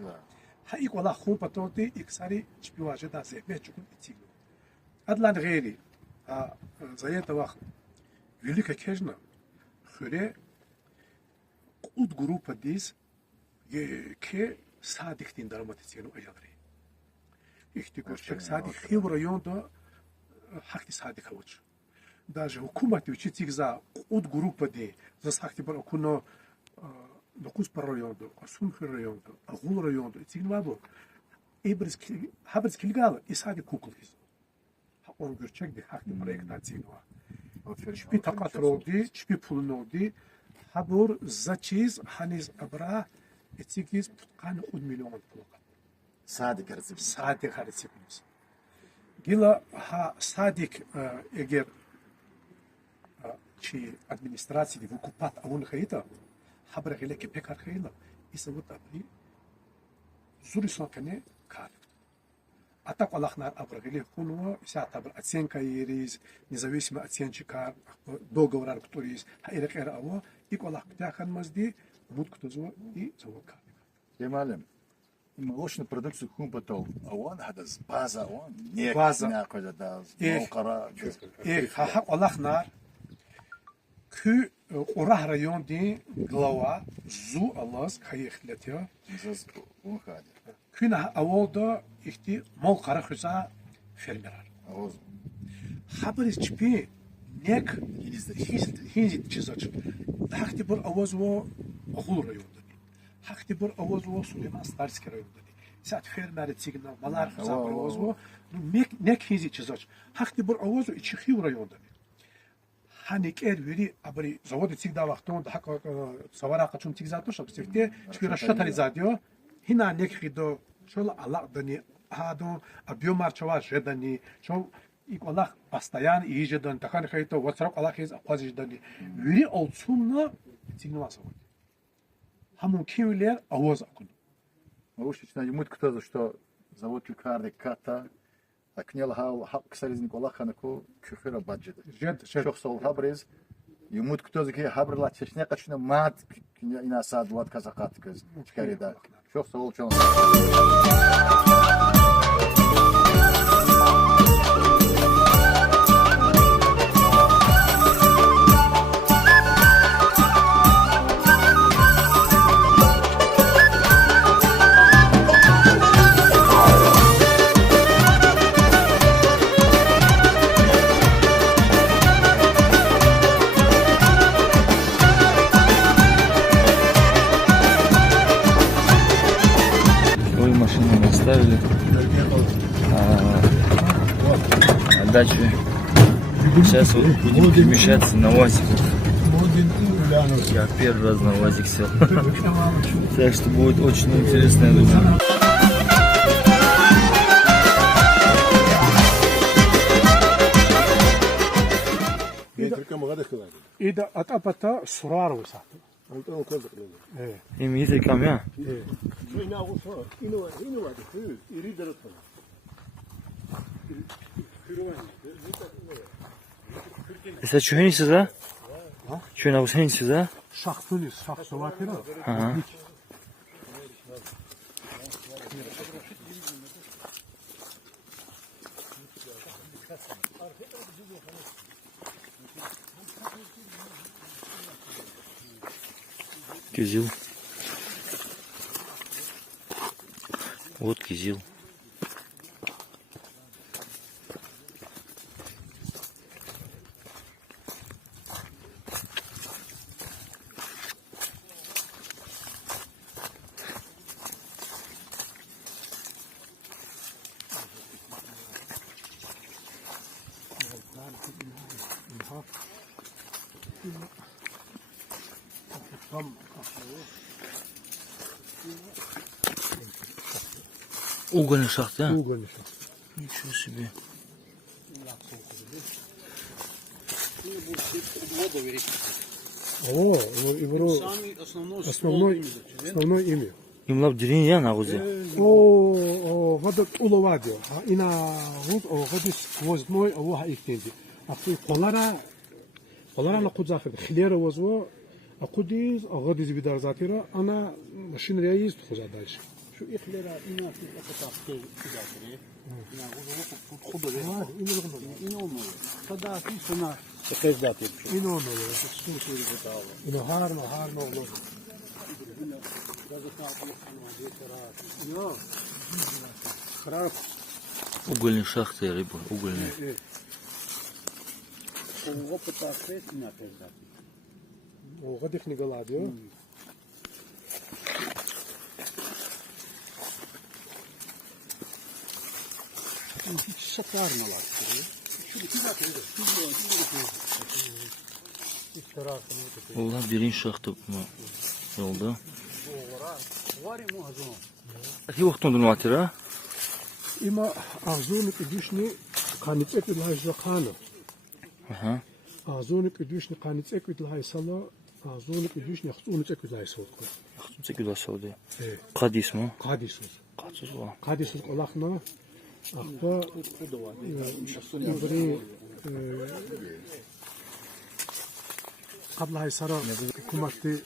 ха ик алах хун патоти иксари чпиваже да зебе чукун итиг Адлан غيري за это вах велика кежна хре куд группа дис ке садиктин драматицину аягри ихтикор чек садик хив районда хакти садик хавч даже hükümet учитик за куд группа ди за сахти бар окуно нокус пар районда асун районда агул районда итиг вабо ибрис хабрис килгал исади куклис он görçek bir haklı projektasyonu var. Hiçbir takat oldu, hiçbir pulun oldu. Habur zaçiz haniz abra etikiz putkan 10 milyon pul. Sadik arası. Sadik arası. Gila ha sadik eğer çi administrasiydi vukupat avun khayta habra gele ki pekar khayla isavut abri zuri sakane kar. А так Аллахнар обрагали хуну, вся табр оценка есть, независимо оценщика, договор, который есть, хайрекер аво, и Аллах птяхан мазди, мут кто зо и заводка. يا معلم молочную продукцию хун потол, а он هذا база он не база ناقد ده موقرة ха Аллахнар кü орах район ди глава зу Аллах хайхлетя. Күн аволда ихти мол қара хуза фермерар. Хабарис чипи нек хинзит чизач. Хакти бор авозво агул районда. Хакти бор авозво Сулейман Старский районда. Сат фермер цигна малар хуза авозво нек хинзит чизач. Хакти бор авозво ичхи районда. Ханик вери абри заводы цигда вақтон хак савара качун цигзато шапсте чпира шатали задио хина нек хидо шол аллах дани хадо абиомарчава жедани шол ик аллах постоян ижедан тахан хайто вацрак аллах из апазиждани вери олцумна цигнаваса хамун кивлер авоз акун Наушнично ему кто-то что завод Кюкарди Ката أكنيل هاو حق سريزني والله خانكو كفر بادجت جد شخص صول هبرز يموت كتوز كي هبر لا تشني قشنا مات كنا ساد وات كزقات كز كاري دا شخص صول شلون Оставили. А дальше сейчас вот будем перемещаться на УАЗике. Я первый раз на УАЗик сел. Так что будет очень интересно, я думаю. إذا أتبت سرار وسات. Имеется камня. Sen çöğünüsüz ha? Çöğün avu sensiz ha? Şahsınız, şahsı var kira. Aha. Кизил. Вот кизил. Угольный шахт, да? Угольный шахт. Ничего себе. О, его основное имя. Им лап деревня я на узе. О, вот уловадио. И на вот сквозной овоха ихтенди. А колара на кудзафер. Хлера возво. А кудиз, а гадиз бидар затира. Она машина реалист хуза дальше. شو إخلرا إنا في الأسطاق كذاكري إنا غضو خضر إنو فدا في سنة كيف ذاتي إنو شو شو بتاعه إنو هارنا والله. Угольный шахт, я рыба, угольный. هو بتاعه إنا كيف ذاتي وغادي خني قلاديو. شكرنا لك Ola birinci şahtı mı yolda? Yok tondun vatira? Ima azunuk idüşni kanıtset ilhay zakana. Aha. Azunuk idüşni kanıtset ilhay sala. Azunuk idüşni xunuk ilhay sokko. Xunuk ilhay sokko. Evet. Kadis mi? Kadisus. Kadis o. Kadisus olakna. Ахпа ибри قبل هاي سارة حكومتي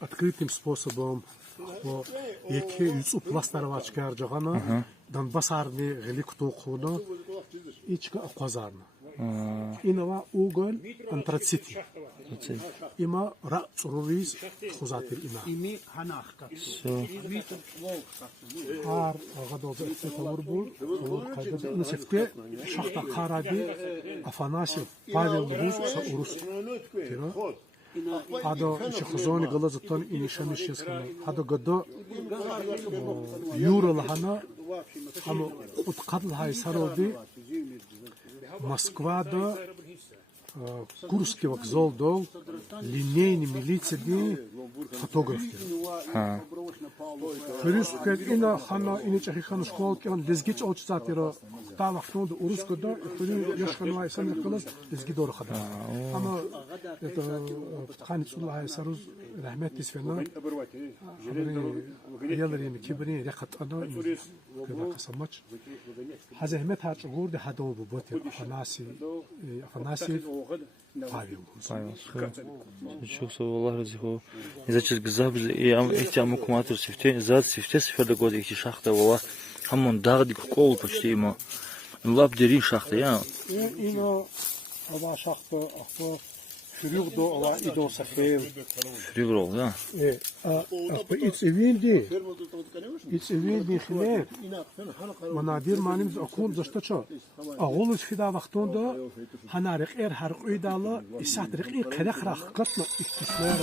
открытым способом яке юцу пластарвач каржагана дан басарни геликту хуно ичка казарна инава уголь антрацит има рацурвиз хузатир има ими ханахта ар агадоз этавурбур кайда несефте шахта каради афанасий павел рус урус тира هذا شخصوني غلطتون إني شمس يسخنا هذا قدو يورو لهنا هم قبل هاي سرودي موسكوا دا Курский вокзал дол линейный милиция ди фотограф. Христос ина хана ина чахихана школ кан дезгич очсатира талахтон да уруско да хри яшханвай самихлас дезгидор хада. Ама это ханисуллах саруз рахмет тисфена. Яларин кибрин рехат ана كما قسمتش هزهمت هات غورد هدو بوت افناسي Çok sağ ol, Allah razı olsun. İzaçız güzel bir ihtiyaç kumatır sifte, zat sifte siferde god iki şahta valla. Hamon dağ dik kol почти ima. Lab derin şahta ya. İno ava şahta ahto Früh do ava ido safel. Früh rol ya. Ahto it's evindi khler. Manadir manimiz akun zashta cha. Agolus fida vaqtonda hanariq harq uydala isatriq qadaq raqatna istismar.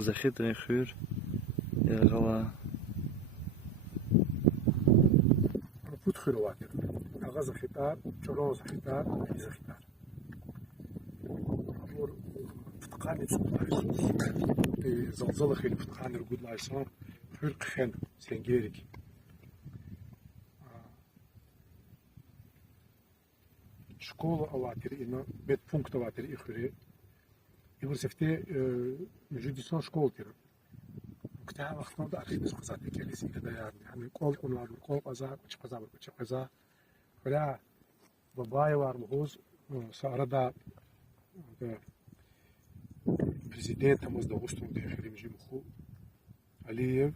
За хитрый хюр. Я гала. פוט חילואטר. אגז החיטה, צ'ורוז החיטה, איז החיטה. אמור פתקן יצאו זלזל חיל פתקן ירגוד לאיסון, חיר קחן, סנגריק. школа аватир ино бет пункт аватир ихри иверсифте жудисон школ тир кта вақтанда архивс қызат екелес ида яғни қол қонлар қол қаза күч қаза бля бабай бар муз сарада президентамыз да устунде хримжимху Алиев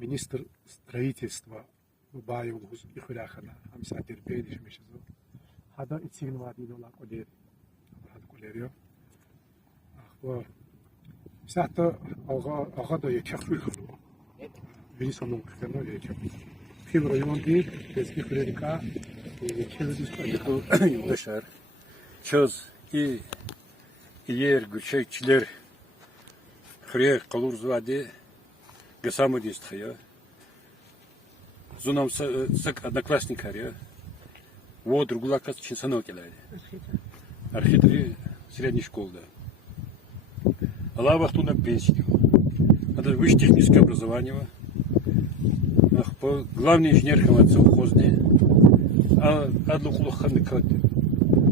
министр строительства бабай муз ихрахана амсатир бейдиш мешазо هذا يتصير وادي ولا قدير هذا كوليريو أخبار ساعة أغدا يكفل بني سنون كنا يكفل في رأيون دي بس في فريقا يكفل ديسكو Yaşar. Çöz yer güççüler xriye qalur zvadi гасаму дистхия. Зунам сак одноклассникар я. Вот другая класс чинсанок келали. Архитектор средней школы. Алла вахту на пенсию. Это высшее техническое образование. Главный инженер хамат совхозный. А адлухулаханы кат.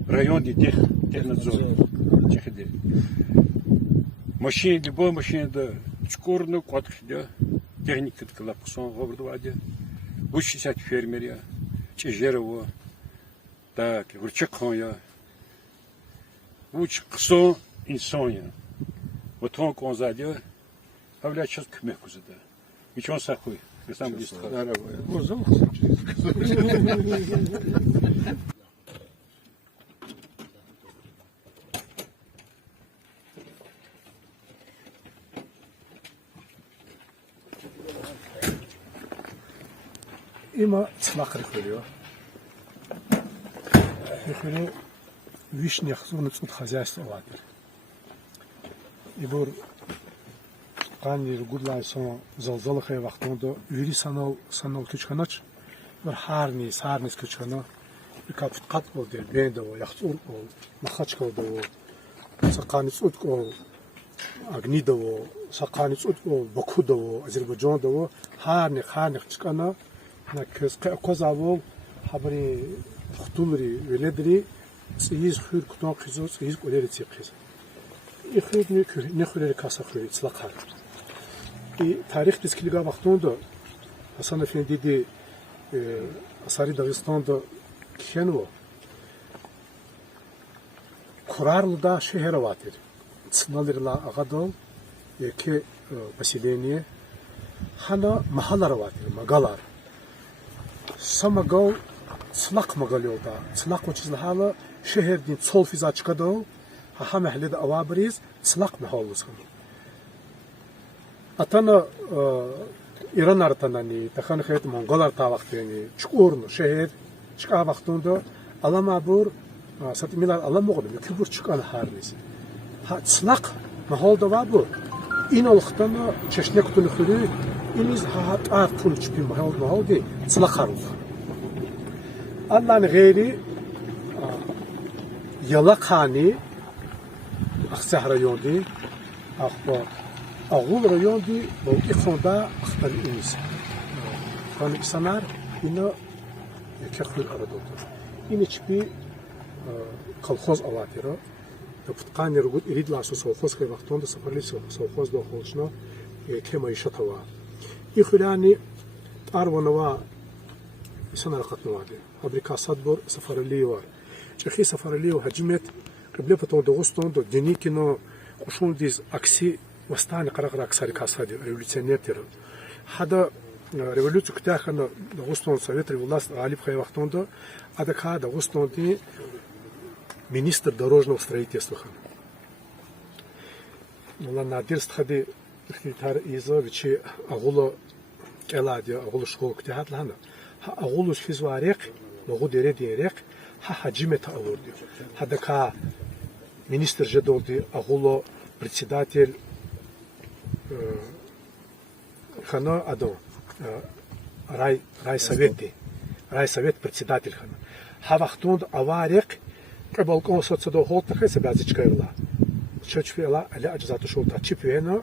Район технадзор. Чехиде. Машина, любая машина да чкорну квадхидя. Техника ткалапсон вабрдваде. 60 фермеря. Чежерово. Так, врачек я. Уч ксо инсоня. Вот он конзадя. А вля сейчас к мягку зада. И чё он сахуй? Я сам лист. Има цлахры хулио. Хулио вишня хзуна цуд хозяйство ватер. Ибор qani rugudlay son zalzala xey vaqtında üri sanal küçkanaç bir harni sarnis küçkana bir kaput qat oldu bende o yaxtur o maxaçka oldu o saqani sud o agnida o saqani sud o bakuda o Azerbaycan'da o harni çıkana na köz kozavo habari tuhtulri veledri siz xür kutan qizo siz oleri tsiqiz İxrid ne xüreri kasa xüreri itlaqar tarix diskiliga vaqtında Hasan Efendi dedi Asari Dağıstan'da kişenvo Kurarlı'da şehir vatir. Sınalırla ağadol ki поселение hana mahallar vatir, magalar. Samagal Slak magal yolda. Slak uçizli hala şehirdin sol fiza çıkadı. Ha mahallede avabiriz Slak mahallısın. Atana İran artanani, tahan xeyt Mongolar ta vaqteni, çukurnu şehir çıka vaqtında alamabur satimilar alamoğdu, kübur çıkan harnis. Ha Slak mahalda var bu. İnolxtana çeşne kutunu xürü, iniz ha at pul çıkı mahaldi, Slak haruf. Allah'ın gayri Yalakhani Aksah rayondi, akba Ağul rayondi, bu ikhonda akhtar inis. Kan insanlar ina kekfir aradodur. İni çıkı kolxoz avatira. Putkan yergut irid lasu solxoz kay vaqtonda safarli solxoz da xolşna kema işatava. İxulani arvanava insanlar qatnavadi. Fabrika sadbor safarli var. Çexi safarli o hacimet قبل فتون دوستون دو دنی کنو قشون دیز اکسی وستان قرقر اکسری کاسادی رولوسیونر تر هذا رولوسیون کتاخنا دوستون سویت ریولاس غالب خی وقتون دو هذا کا دوستون دی министр дорожного строительства хан мола надирст хади ихтар изовичи агуло келади агуло школ ктахат лана агуло физварек могу дерек ха хаджимета алурди хада ка министр же долди агуло председатель хана адо райсовет председатель хана. Хавахтунд аварик балкон соцдо холтахе себазичкайла. Чочфела аля аджзату шолта чипвена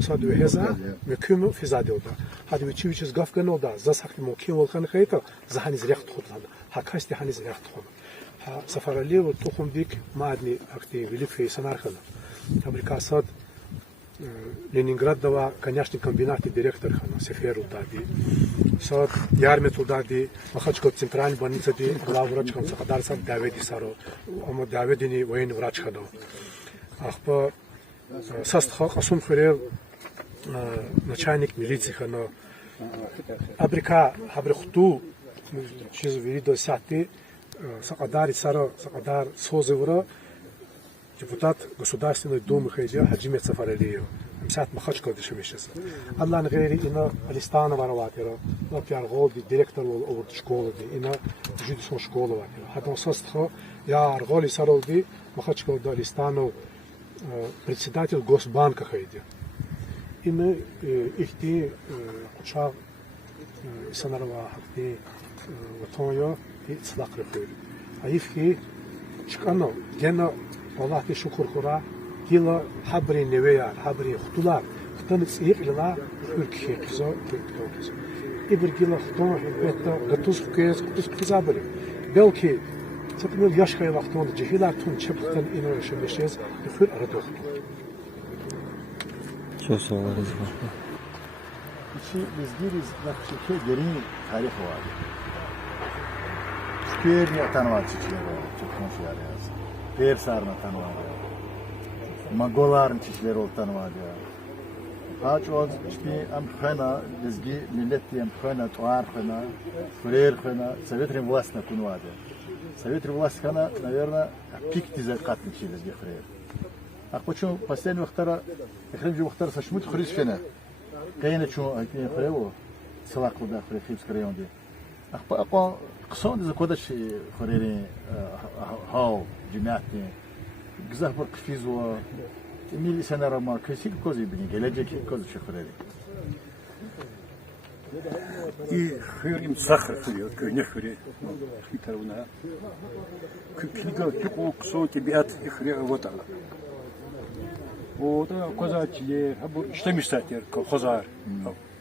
саду хеза мекюм физадилда. Хаду чивич гафганолда засахти мокин волхан хайта заханиз рехт ходлан. Хакасти ханиз рехт ход. Сафарали вот тухумбик мадни актив велик фейсанархан. Фабрикасад Ленинградова конечный комбинат и директор хана Сеферу дади. Сад ярмету дади, махачко центральный больница ди главврач хан Сахадар сад Давиди саро. Ама Давидини военный врач хадо. Ахпа састха асум херел начальник милиции хана. Абрика хабрихту чиз видео сяти Сахадар саро Сахадар созевра депутат Государственной Думы Хайдия Хаджимет Сафаралиев. Мсят Махачко дешемишес. Аллан гейри ина Алистана вараватера. На пиаргол директор овод школы ди ина жидишон школа ватера. Хадан састха я арголи саролди Махачко да Алистану председатель Госбанка Хайдия. Ина ихти куча санарва хакти ватоньо и цлакрефури. Аифки чкано гена والله شكر خورا كلا حبري نويا حبري خطولا خطنت إيقلا تركي كذا تركي إبر كلا خطون بيتا قطوس كيس قطوس كذابري belki satın yaş kaya vaktinde cehiler tun çepten inanışın yaşayız bir arada Çok sağ olun. İçi biz giriz nakşeke derin tarih var. Şükür ya tanıvar çiçeği var. Çok konuşuyor yaz. Persarna tanıvar. Magoların çiçekleri ol tanıvar ya. Haç oz işte amkhana bizgi milleti amkhana tuar khana фрейр khana советрин властна kunvade. Советрин власть khana, наверное, пик тизакатный через фрейр. А почему последний вахтара, эхрем же вахтара сашмут хрисфена. Кайна чу айти фрейво салак луда фрейхипский районде. Акпа قصون إذا كودش خريري هاو جماعتي جزاه برك فيزوا ميلي سنة رما كيسيك كوزي بني جلجك كوزي شخريري И хырим сахар хырим, кöyне хыри, хитаруна. Книга тюку ксон тебят и хыри вот она. Вот козачье, что мечтатель, хозар.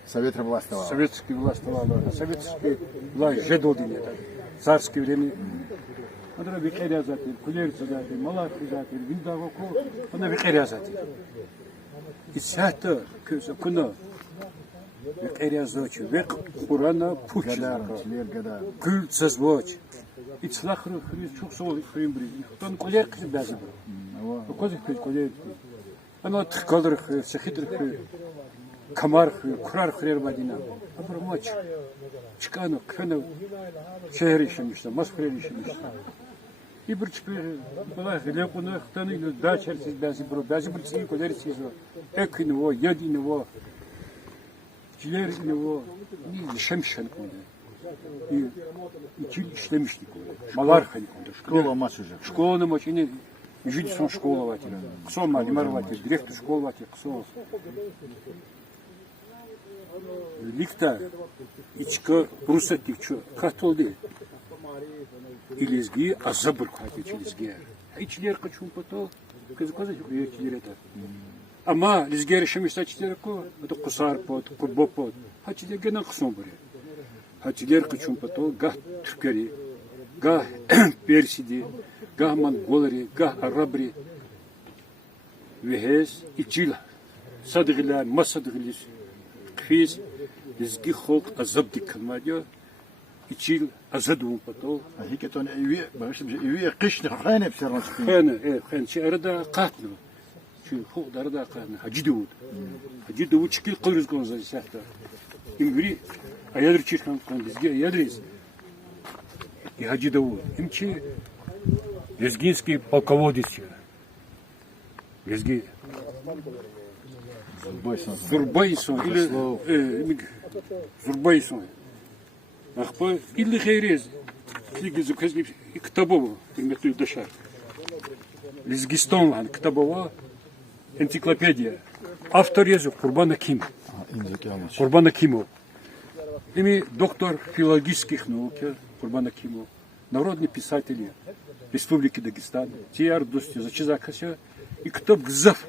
Советская власть давала. Советский власть давала. Советский власть жедодин это. Царское время. Она викерязатель, кулерцазатель, малахизатель, виндавоку, она викерязатель. И сято куна викерязочи, век Курана пучна. Кул цазвоч. И цлахры христ çok soğuk хрим бриг. Тон кулер кыз бәзі бір. Козик кыз кулер. Она ткалыр хрим, сахитр хрим. Камар kurar хрер бадина. Абыр моч. Чкано, кхано. Шehir işemişler, maskrer işemişler. И бір чпер, была лекуна, хтаны, да, черсис бәзі бір, бәзі бір цей кулер сизо. Эк иного, яд иного. Çiler inego, ni şemşen kule. И чили işlemiştik kule. Malar hani kule. Школа мач уже. Школа мач, ини жидсон школа ватира. Ксон малимар ватир, директор школа ватир, ксон. Ликта, ичка брусатик чу, католди. Илизги, а забыр кхати чилизги. Ичилер качун пото, казаказать чилер это. Ama lizger işemişler çiçereku, o da kusar pot, kurbo pot. Haçiler gene kısım böyle. Haçiler kıçın pato, gah Türkleri, gah Persidi, gah Mongoleri, gah Arabri. Ve hez içil sadıgılar, masadıgılis. Kfiz lizgi xalq azab dikkalma diyor. İçil azadun pato. Hakikaten evi, başım evi kışın xane pişirmiş. Xane, şey arada qatlı. Şu xalqları da qatlı. Hacı Davud. Hacı Davud çıkıl qılırız konza sahta. İmgiri ayadır çıkan kon bizge ayadırız. Hacı Davud. İmki Лезгинский полководец. Лезги Зурбайсон или Зурбайсон. Ахпа или Хейрез. Книги заказли и Ктабова, примерно Дашар. Лезгистон, Ктабова, энциклопедия. Автор езу Курбан Аким. Курбан Акимов. Ими доктор филологических наук Курбан Акимов. Народный писатель Республики Дагестан. Тияр дости зачизакася. И кто гзав.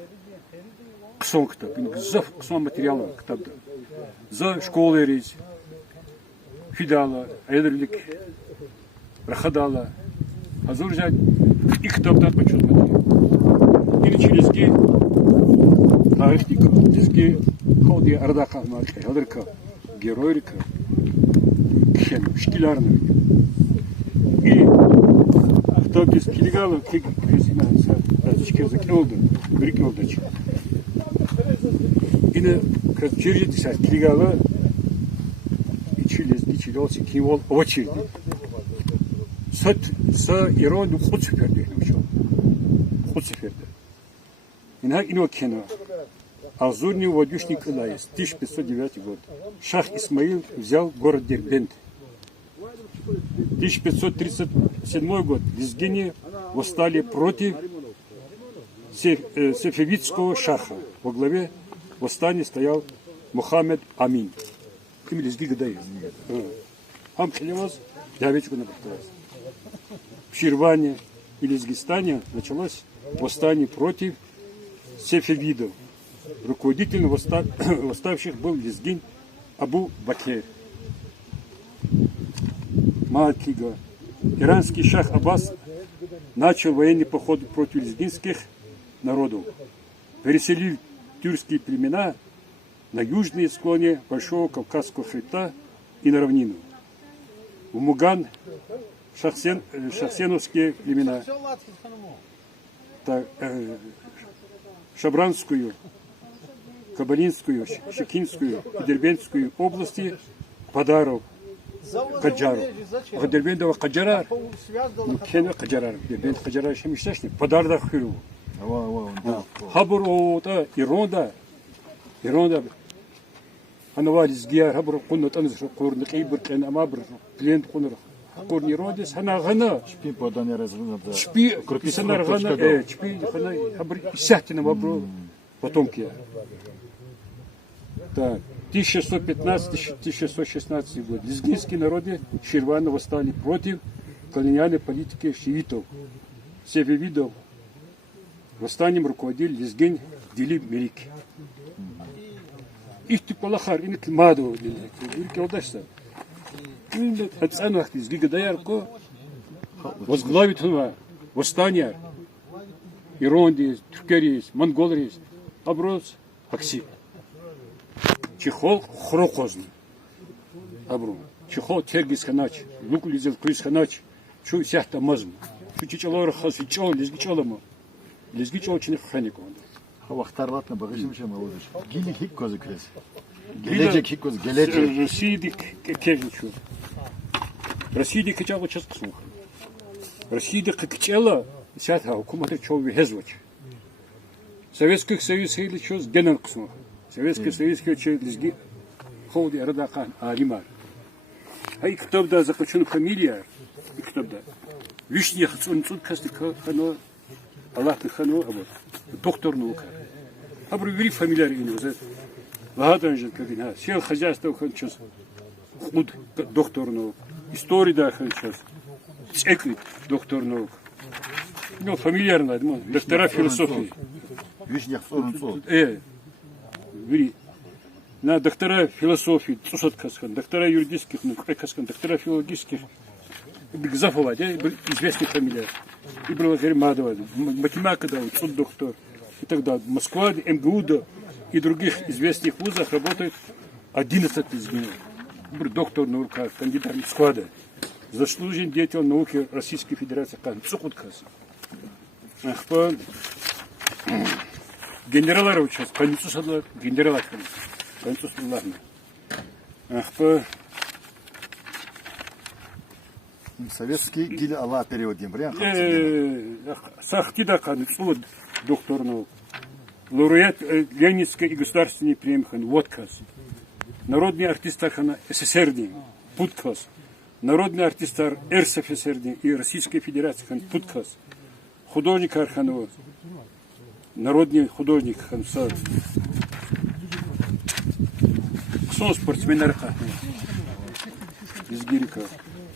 Ксон кто. Гзав ксон материала кто-то. За школы рейс. Фидала, Эдерлик, Рахадала, Азуржать, и кто-то почул материал. Или через ге, Архтиков, через ге, Ходи Ардаха, Марка, Адерка, Героика, Кхен, Шкилярный. И кто без Килигала, Крисинанса, Шкирзак Элден, Брик Элдач. И на через Килигала, Чилился Кивол очереди. С Ирону Хуцферде. Хуцферде. Инак Инокена. Азурни водюшник Илаис. 1509 год. Шах Исмаил взял город Дербент. 1537 год. Лезгини восстали против сефевидского шаха. Во главе восстания стоял Мухаммед Амин. Kim Lezgi Ham Хелевоз, Давечку напорталась. В Ширване и Лезгистане началось восстание против сефевидов. Руководителем восставших был лезгин Абу Бакер. Малкига. Иранский шах Аббас начал военный поход против лезгинских народов. Переселил тюркские племена на южные склоны Большого Кавказского хребта и на равнину. В Муган шахсеновские племена, Шабранскую, Кабалинскую, Шекинскую и Дербентскую области Падаров, Каджаров. Дербендова Каджарар, Кена Каджарар, Дербент Каджарар Шемишташни, Падарда Хюру. Хабурота Иронда, Анавалис Гиар, Хабур Кунат Анзу Курн, Кибр, Амабр, Клиент Кунр, Курни Родис, Ханагана, Шпи Подане Разрунада, Шпи, Круписанаргана, Шпи, Хабр, Сятина Бабру, потомки. Так, 1615-1616 год. Лезгинские народы Ширвана восстали против колониальной политики шиитов, сефевидов. Восстанием руководил лезгин Дилиб Мерики. Их типалахар, инок маду, великий удача. От ценах из Гигадаярко возглавит восстание. Иронди, Тюркери, Монголи, Аброс, Акси. Чехол Хрокозный. Абру. Чехол Тергис Ханач, Лукулизел Крис Ханач, Чу Сяхта Мазм. Чучичалора Хасичол, Лизгичолому. Лизгичол очень ханику. Хавахтарлатна багажим чем молодыч. Гили хиккозы крес. Гелечек хиккоз, гелечек. Российдик кевничу. Российдик качало час ксух. Российдик качало сята хукумата чови хезвач. Советских Союз хейли чоз генен ксух. Советский Союз хейли лизги хоуди Радакан Алимар. Ай ктабда заключен фамилия. И ктабда. Вишни хацун цуд касты хано Аллах хано абот. Доктор наука. Абру вери фамилия иноза. Ладно же, как ина. Сел хозяйство хан час. Худ доктор наук. История да хан час. Цекли доктор наук. Ну фамильярно, доктора философии. Вишня хсорунцо. Вери. На доктора философии, цусат касхан, доктора юридических наук, касхан, доктора филологических. Гзафова, известный фамилия. Ибрагим Мадова, математика, суд доктор и так далее. Москва, МГУ и других известных вузах работают 11 лезгинов. Доктор наук, кандидат склада. Заслуженный деятель науки Российской Федерации. Цухуткас. Генерал участвует. Конец генерал. Конец ладно. Советский гиль Алла переводим. Сахтида Канцуд, доктор наук. Лауреат Ленинской и государственной премии Водкас. Народный артист СССР Путкас. Народный артист РСФСР и Российской Федерации Путкас. Художник Арханов. Народный художник Хансар. сон спортсменлер кахны. Из Гирика.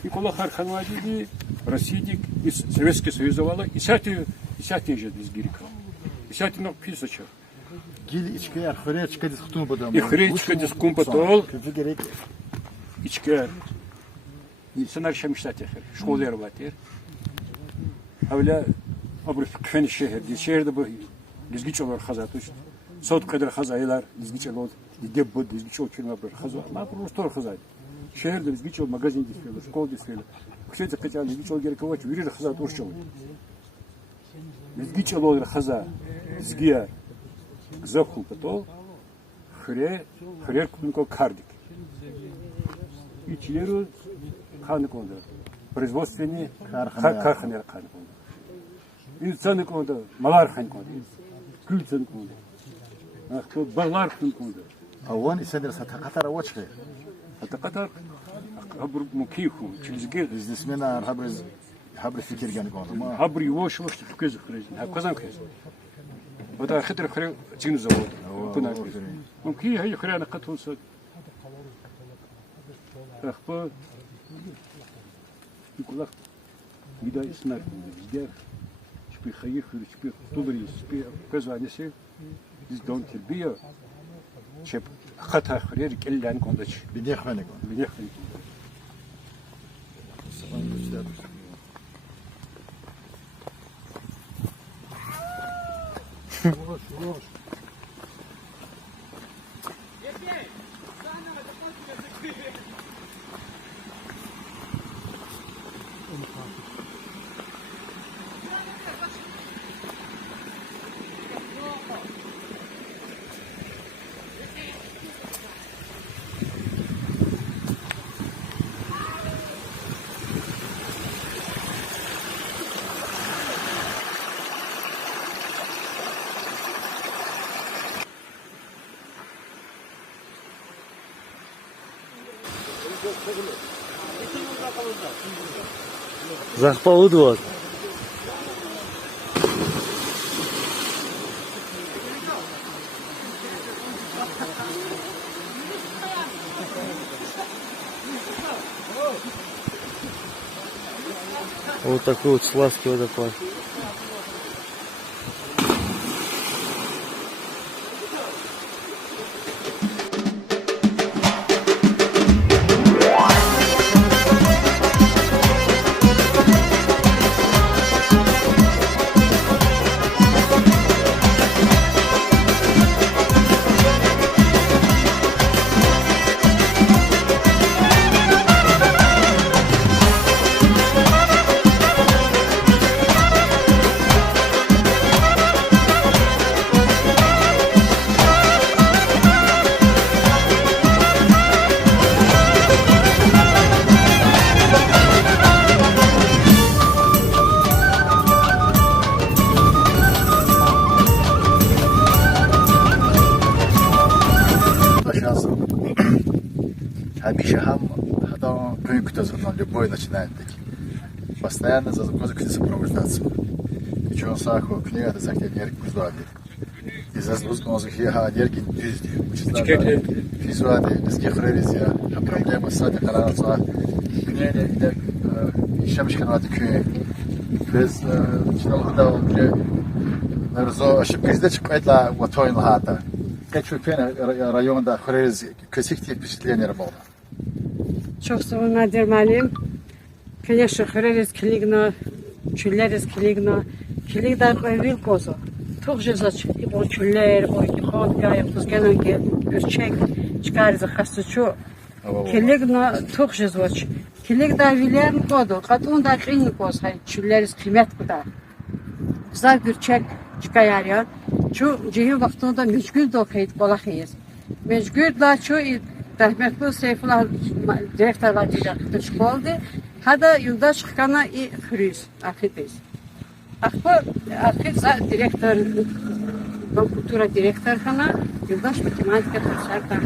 Никола Харханвади, Российдик, из Советский Союз вала, и сяти же из Гирика. И сяти ног писача. Gil içki yer, hürriye çıkı diskutunu budam. И хречка дискум потол, içke. Сценарий шамштатер, школер ватер. Авля абры кфен шехер, ди шехерде бу дизгичолар хазатуш. Сот кадр хазайлар дизгичолар, дидеп бу дизгичол чирма бир хаза. Ма просто хазай. Шехерде дизгичол магазин дисфел, школ дисфел. Кфете качал дизгичол герковач, вирир хазатуш чол. Дизгичолар хаза, дизгия. Захул потол, хре кунко кардик. И чилеру ханы конда. Производственные карханы ханы конда. И цены конда, малар ханы конда. Кül цены конда. Ах, то балар ханы конда. Аван исендер сата катара вачке. Это катар хабр мукиху, через гел. Бизнесмена хабр fikir gani konda. Хабр его швош фкез хрезин. А казан хрез. Вот хитр хре цину завод. Кунак. Ну ки хай хрена катунса. Ахпа Николах вида снар везде. Шпи хаих, шпи тубри, шпи казанесе. Biz don terbiye. Çep hata хрер келлен кондач. Бидехвене кон. Бидехвене. Захпауд вот. Вот такой вот Славский водопад. Обещахам, когда кто-то любой начинает таки. Постоянно за закозы сопровождаться. Причем саху книга это захтя нерк куздуади. И за сбузку захия нерки дюзди. Физуади, дизги хреризия, а проблема сади харанца. Книга иде шамшканвати кюе. Без чиналхуда уже нарзо ошибка издечек айтла ватойн хата. Качу пена районда хререз косихти впечатление работало. Çok sağ olun Nadir Malim. Конечно, хререз клигно, чулерез клигно, клигда vil kozu. Çok zaç, o çuller, o ihtiyaç, ya kuzgenan ki ürçek çıkar zakhastuçu. Клигно çok zaç. Клигда vilern kodu, katun da klin koz, hay çullerez kıymet kuda. Zar ürçek çıkar ya. Şu cihi vaktında mecbur dokayıt bolakıyız. Mecbur da şu rahmetli Seyfullah direktörler diyecek şkoldu. Hada yılda çıkana i hürüz, akıdız. Akıd za direktör, kultura direktör kana yıldaş matematika kursarda.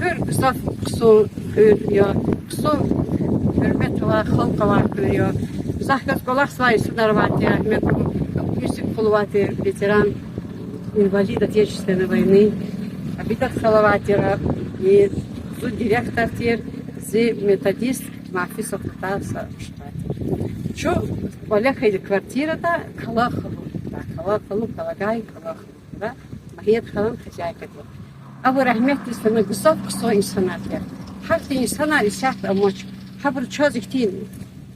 Hür kısa kısa hür ya, kısa hürmet var, halka var hür ya. Zahkat kolak sayısınlar var diye Ahmet Yusuf Kulvati veteran инвалид Отечественной войны. Bidat Salavatiera и зу директор тир зи методист мафи софтаса штат. Чо валяха или квартирада калахлу, калахлу, калагай, калахлу, да? Махият халам хозяйка. Абу рахмет истана гусов ксо инсанат я. Хакти инсана рисят амоч. Хабр чоз ихтин.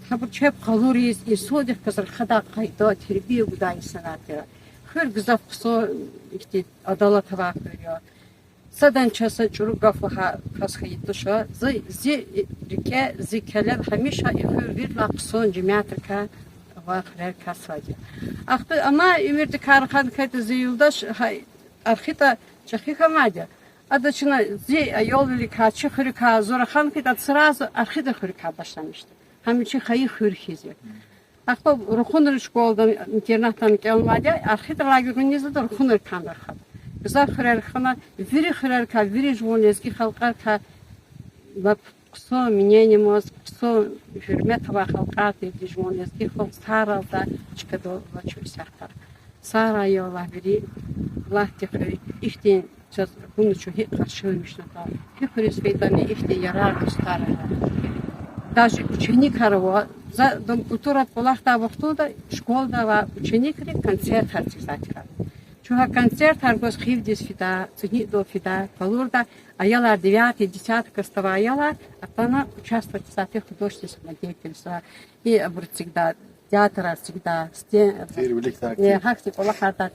Хабр чеп калорис и содих казар хада кайда тербия гуда инсанат я. Хыр гусов ксо ихти адалат хавак veriyor. Sadan çasa çuruk gaflaha kasxıydı şu. Zi rike zikeler hamişa ihur bir laqson cemiyatrika vaxrer kasacı. Axtı ama ümirdi karxan kaydı zi yoldaş arxita çaxika madı. Adaçına zi yol vilika çıxırika zoraxan kaydı sırası arxita xırika başlamıştı. Hamiçi xayı xırxizi. Axtı ruxunur şkoldan internattan gelmadı. Arxita lagirunizde de ruxunur kandarxadı. Güzel xırarxana, viri xırarka, viri jvolezki xalqarka, va qso minenimoz, qso hürmetova xalqarka, viri jvolezki xalq saralda çıkado va çuysaqtar. Sara yola viri, lahti xıri, ihtin çöz, bunu çuhi qarşıymıştı da. Hüpüris feydani ihti yarar kustara. Даже ученик харова, за культура полахта вахтуда, школда ва ученикри концерт харчизатира. Чуха концерт харгос хивдис фида, цуни до фида, полурда, аялар 9-10 кастава аялар, атана участвовать в сати художественном деятельстве. И всегда театра, всегда хакти полахарда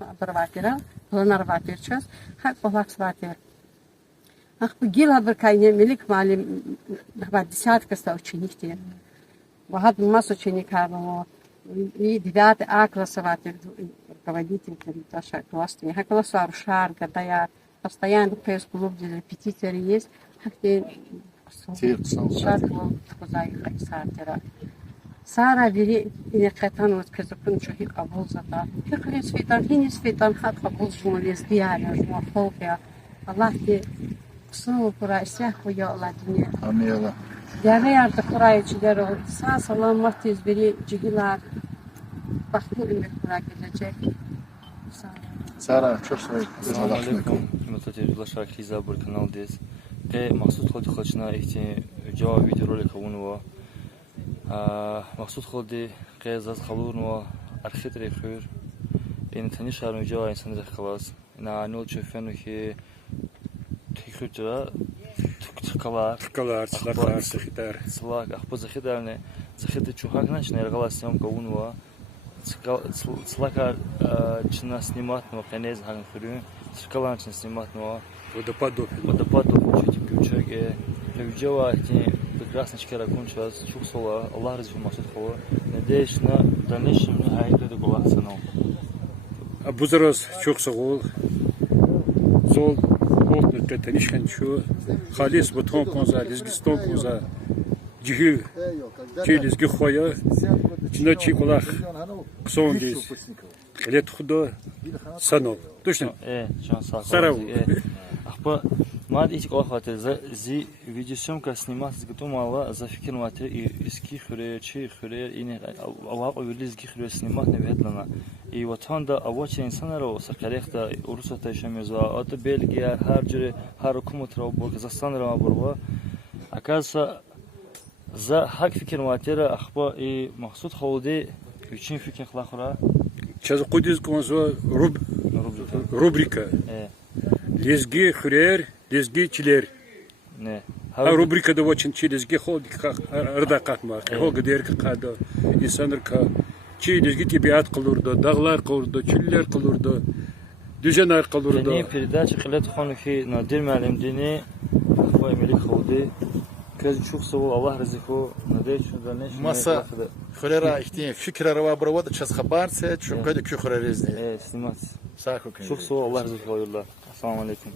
оборватера, планарватер час, хак полахсватер. Ах, гила беркайне милик малим, два десятка ста ученикти. Вахад масс ученика было. И 9 А классователь, руководитель Таша класса. Я классу Арушар, когда я постоянно в клуб, где репетиторы есть, как-то Сара вери и катан вот казакун чухи кабул зата. Хихрис фитан, хинис фитан, хат кабул жмолес диаля, жмолхолфия. Аллах ти кусу кура исях хуя Аллах дине. Амин. Yarı yardı kurayıcıları sağ salamat izbiri cihila baklı ümmet kura gelecek. Sara, çok sağ ol. Assalamu alaikum. Смотрите, приглашаю Хизабур канал здесь. Те Максуд ходи хочна ихти жаваб видеоролика унва. Максуд ходи кезаз халурнва архитектор хөр. Ин танишар мужава инсан рахлас. На нол чефену хи тихуча Тхкалар, Сахитар. Слаг, ахпо захидарне, захиты чухагнач, навергала съемка унва. Слака чина сниматного, конец хангхрю, Тхкалар чина сниматного. Водопадов. Чуть пьючаге. Привидела эти прекрасночки ракунчас, чухсола, Аллах разжил Максуд хова. Надеюсь на дальнейшем хайгады гулах санал. Абузарас чухсагол. Зол. Oldu tanışkan şu halis beton konza, lizgiston konza, cihil, lizgi xoya, içinde çikolak, kıson diz, let xudo, sanol. Точно? Сарау. Ахпа, мад ич колхвате зи видеосъемка снимать готовала за фикер матери и иски хре, чи хре, и не авак увелизги хре снимать не ведлана. И вот он да авоче инсанеро сакарехта урусата ишемезва, ото Бельгия, хар журе, хар хукуматро бо Казахстанро борва. Оказывается, за хак фикер матери ахпа и Максуд холди үчүн фикер хлахра. Сейчас кудиз конзо рубрика. Лезги хрер, лезги чилер. Не. Рубрика да очень чи лезги холди арда катма. Хол гадер када инсанерка чи лезги тебиат кылурда, дагылар кылурда, чиллер кылурда, дүженар кылурда. Не передача хилет хонухи Надир Малимдини ахвай милик холди. Кез çok sağ ol Allah razı olsun. Надеюсь, что дальше. Маса хрера ихтин фикрера ва бравода час хабарсе, чукады кю хререзни. Снимать. Саху. Çok sağ ol Allah razı olsun. Assalamu alaikum.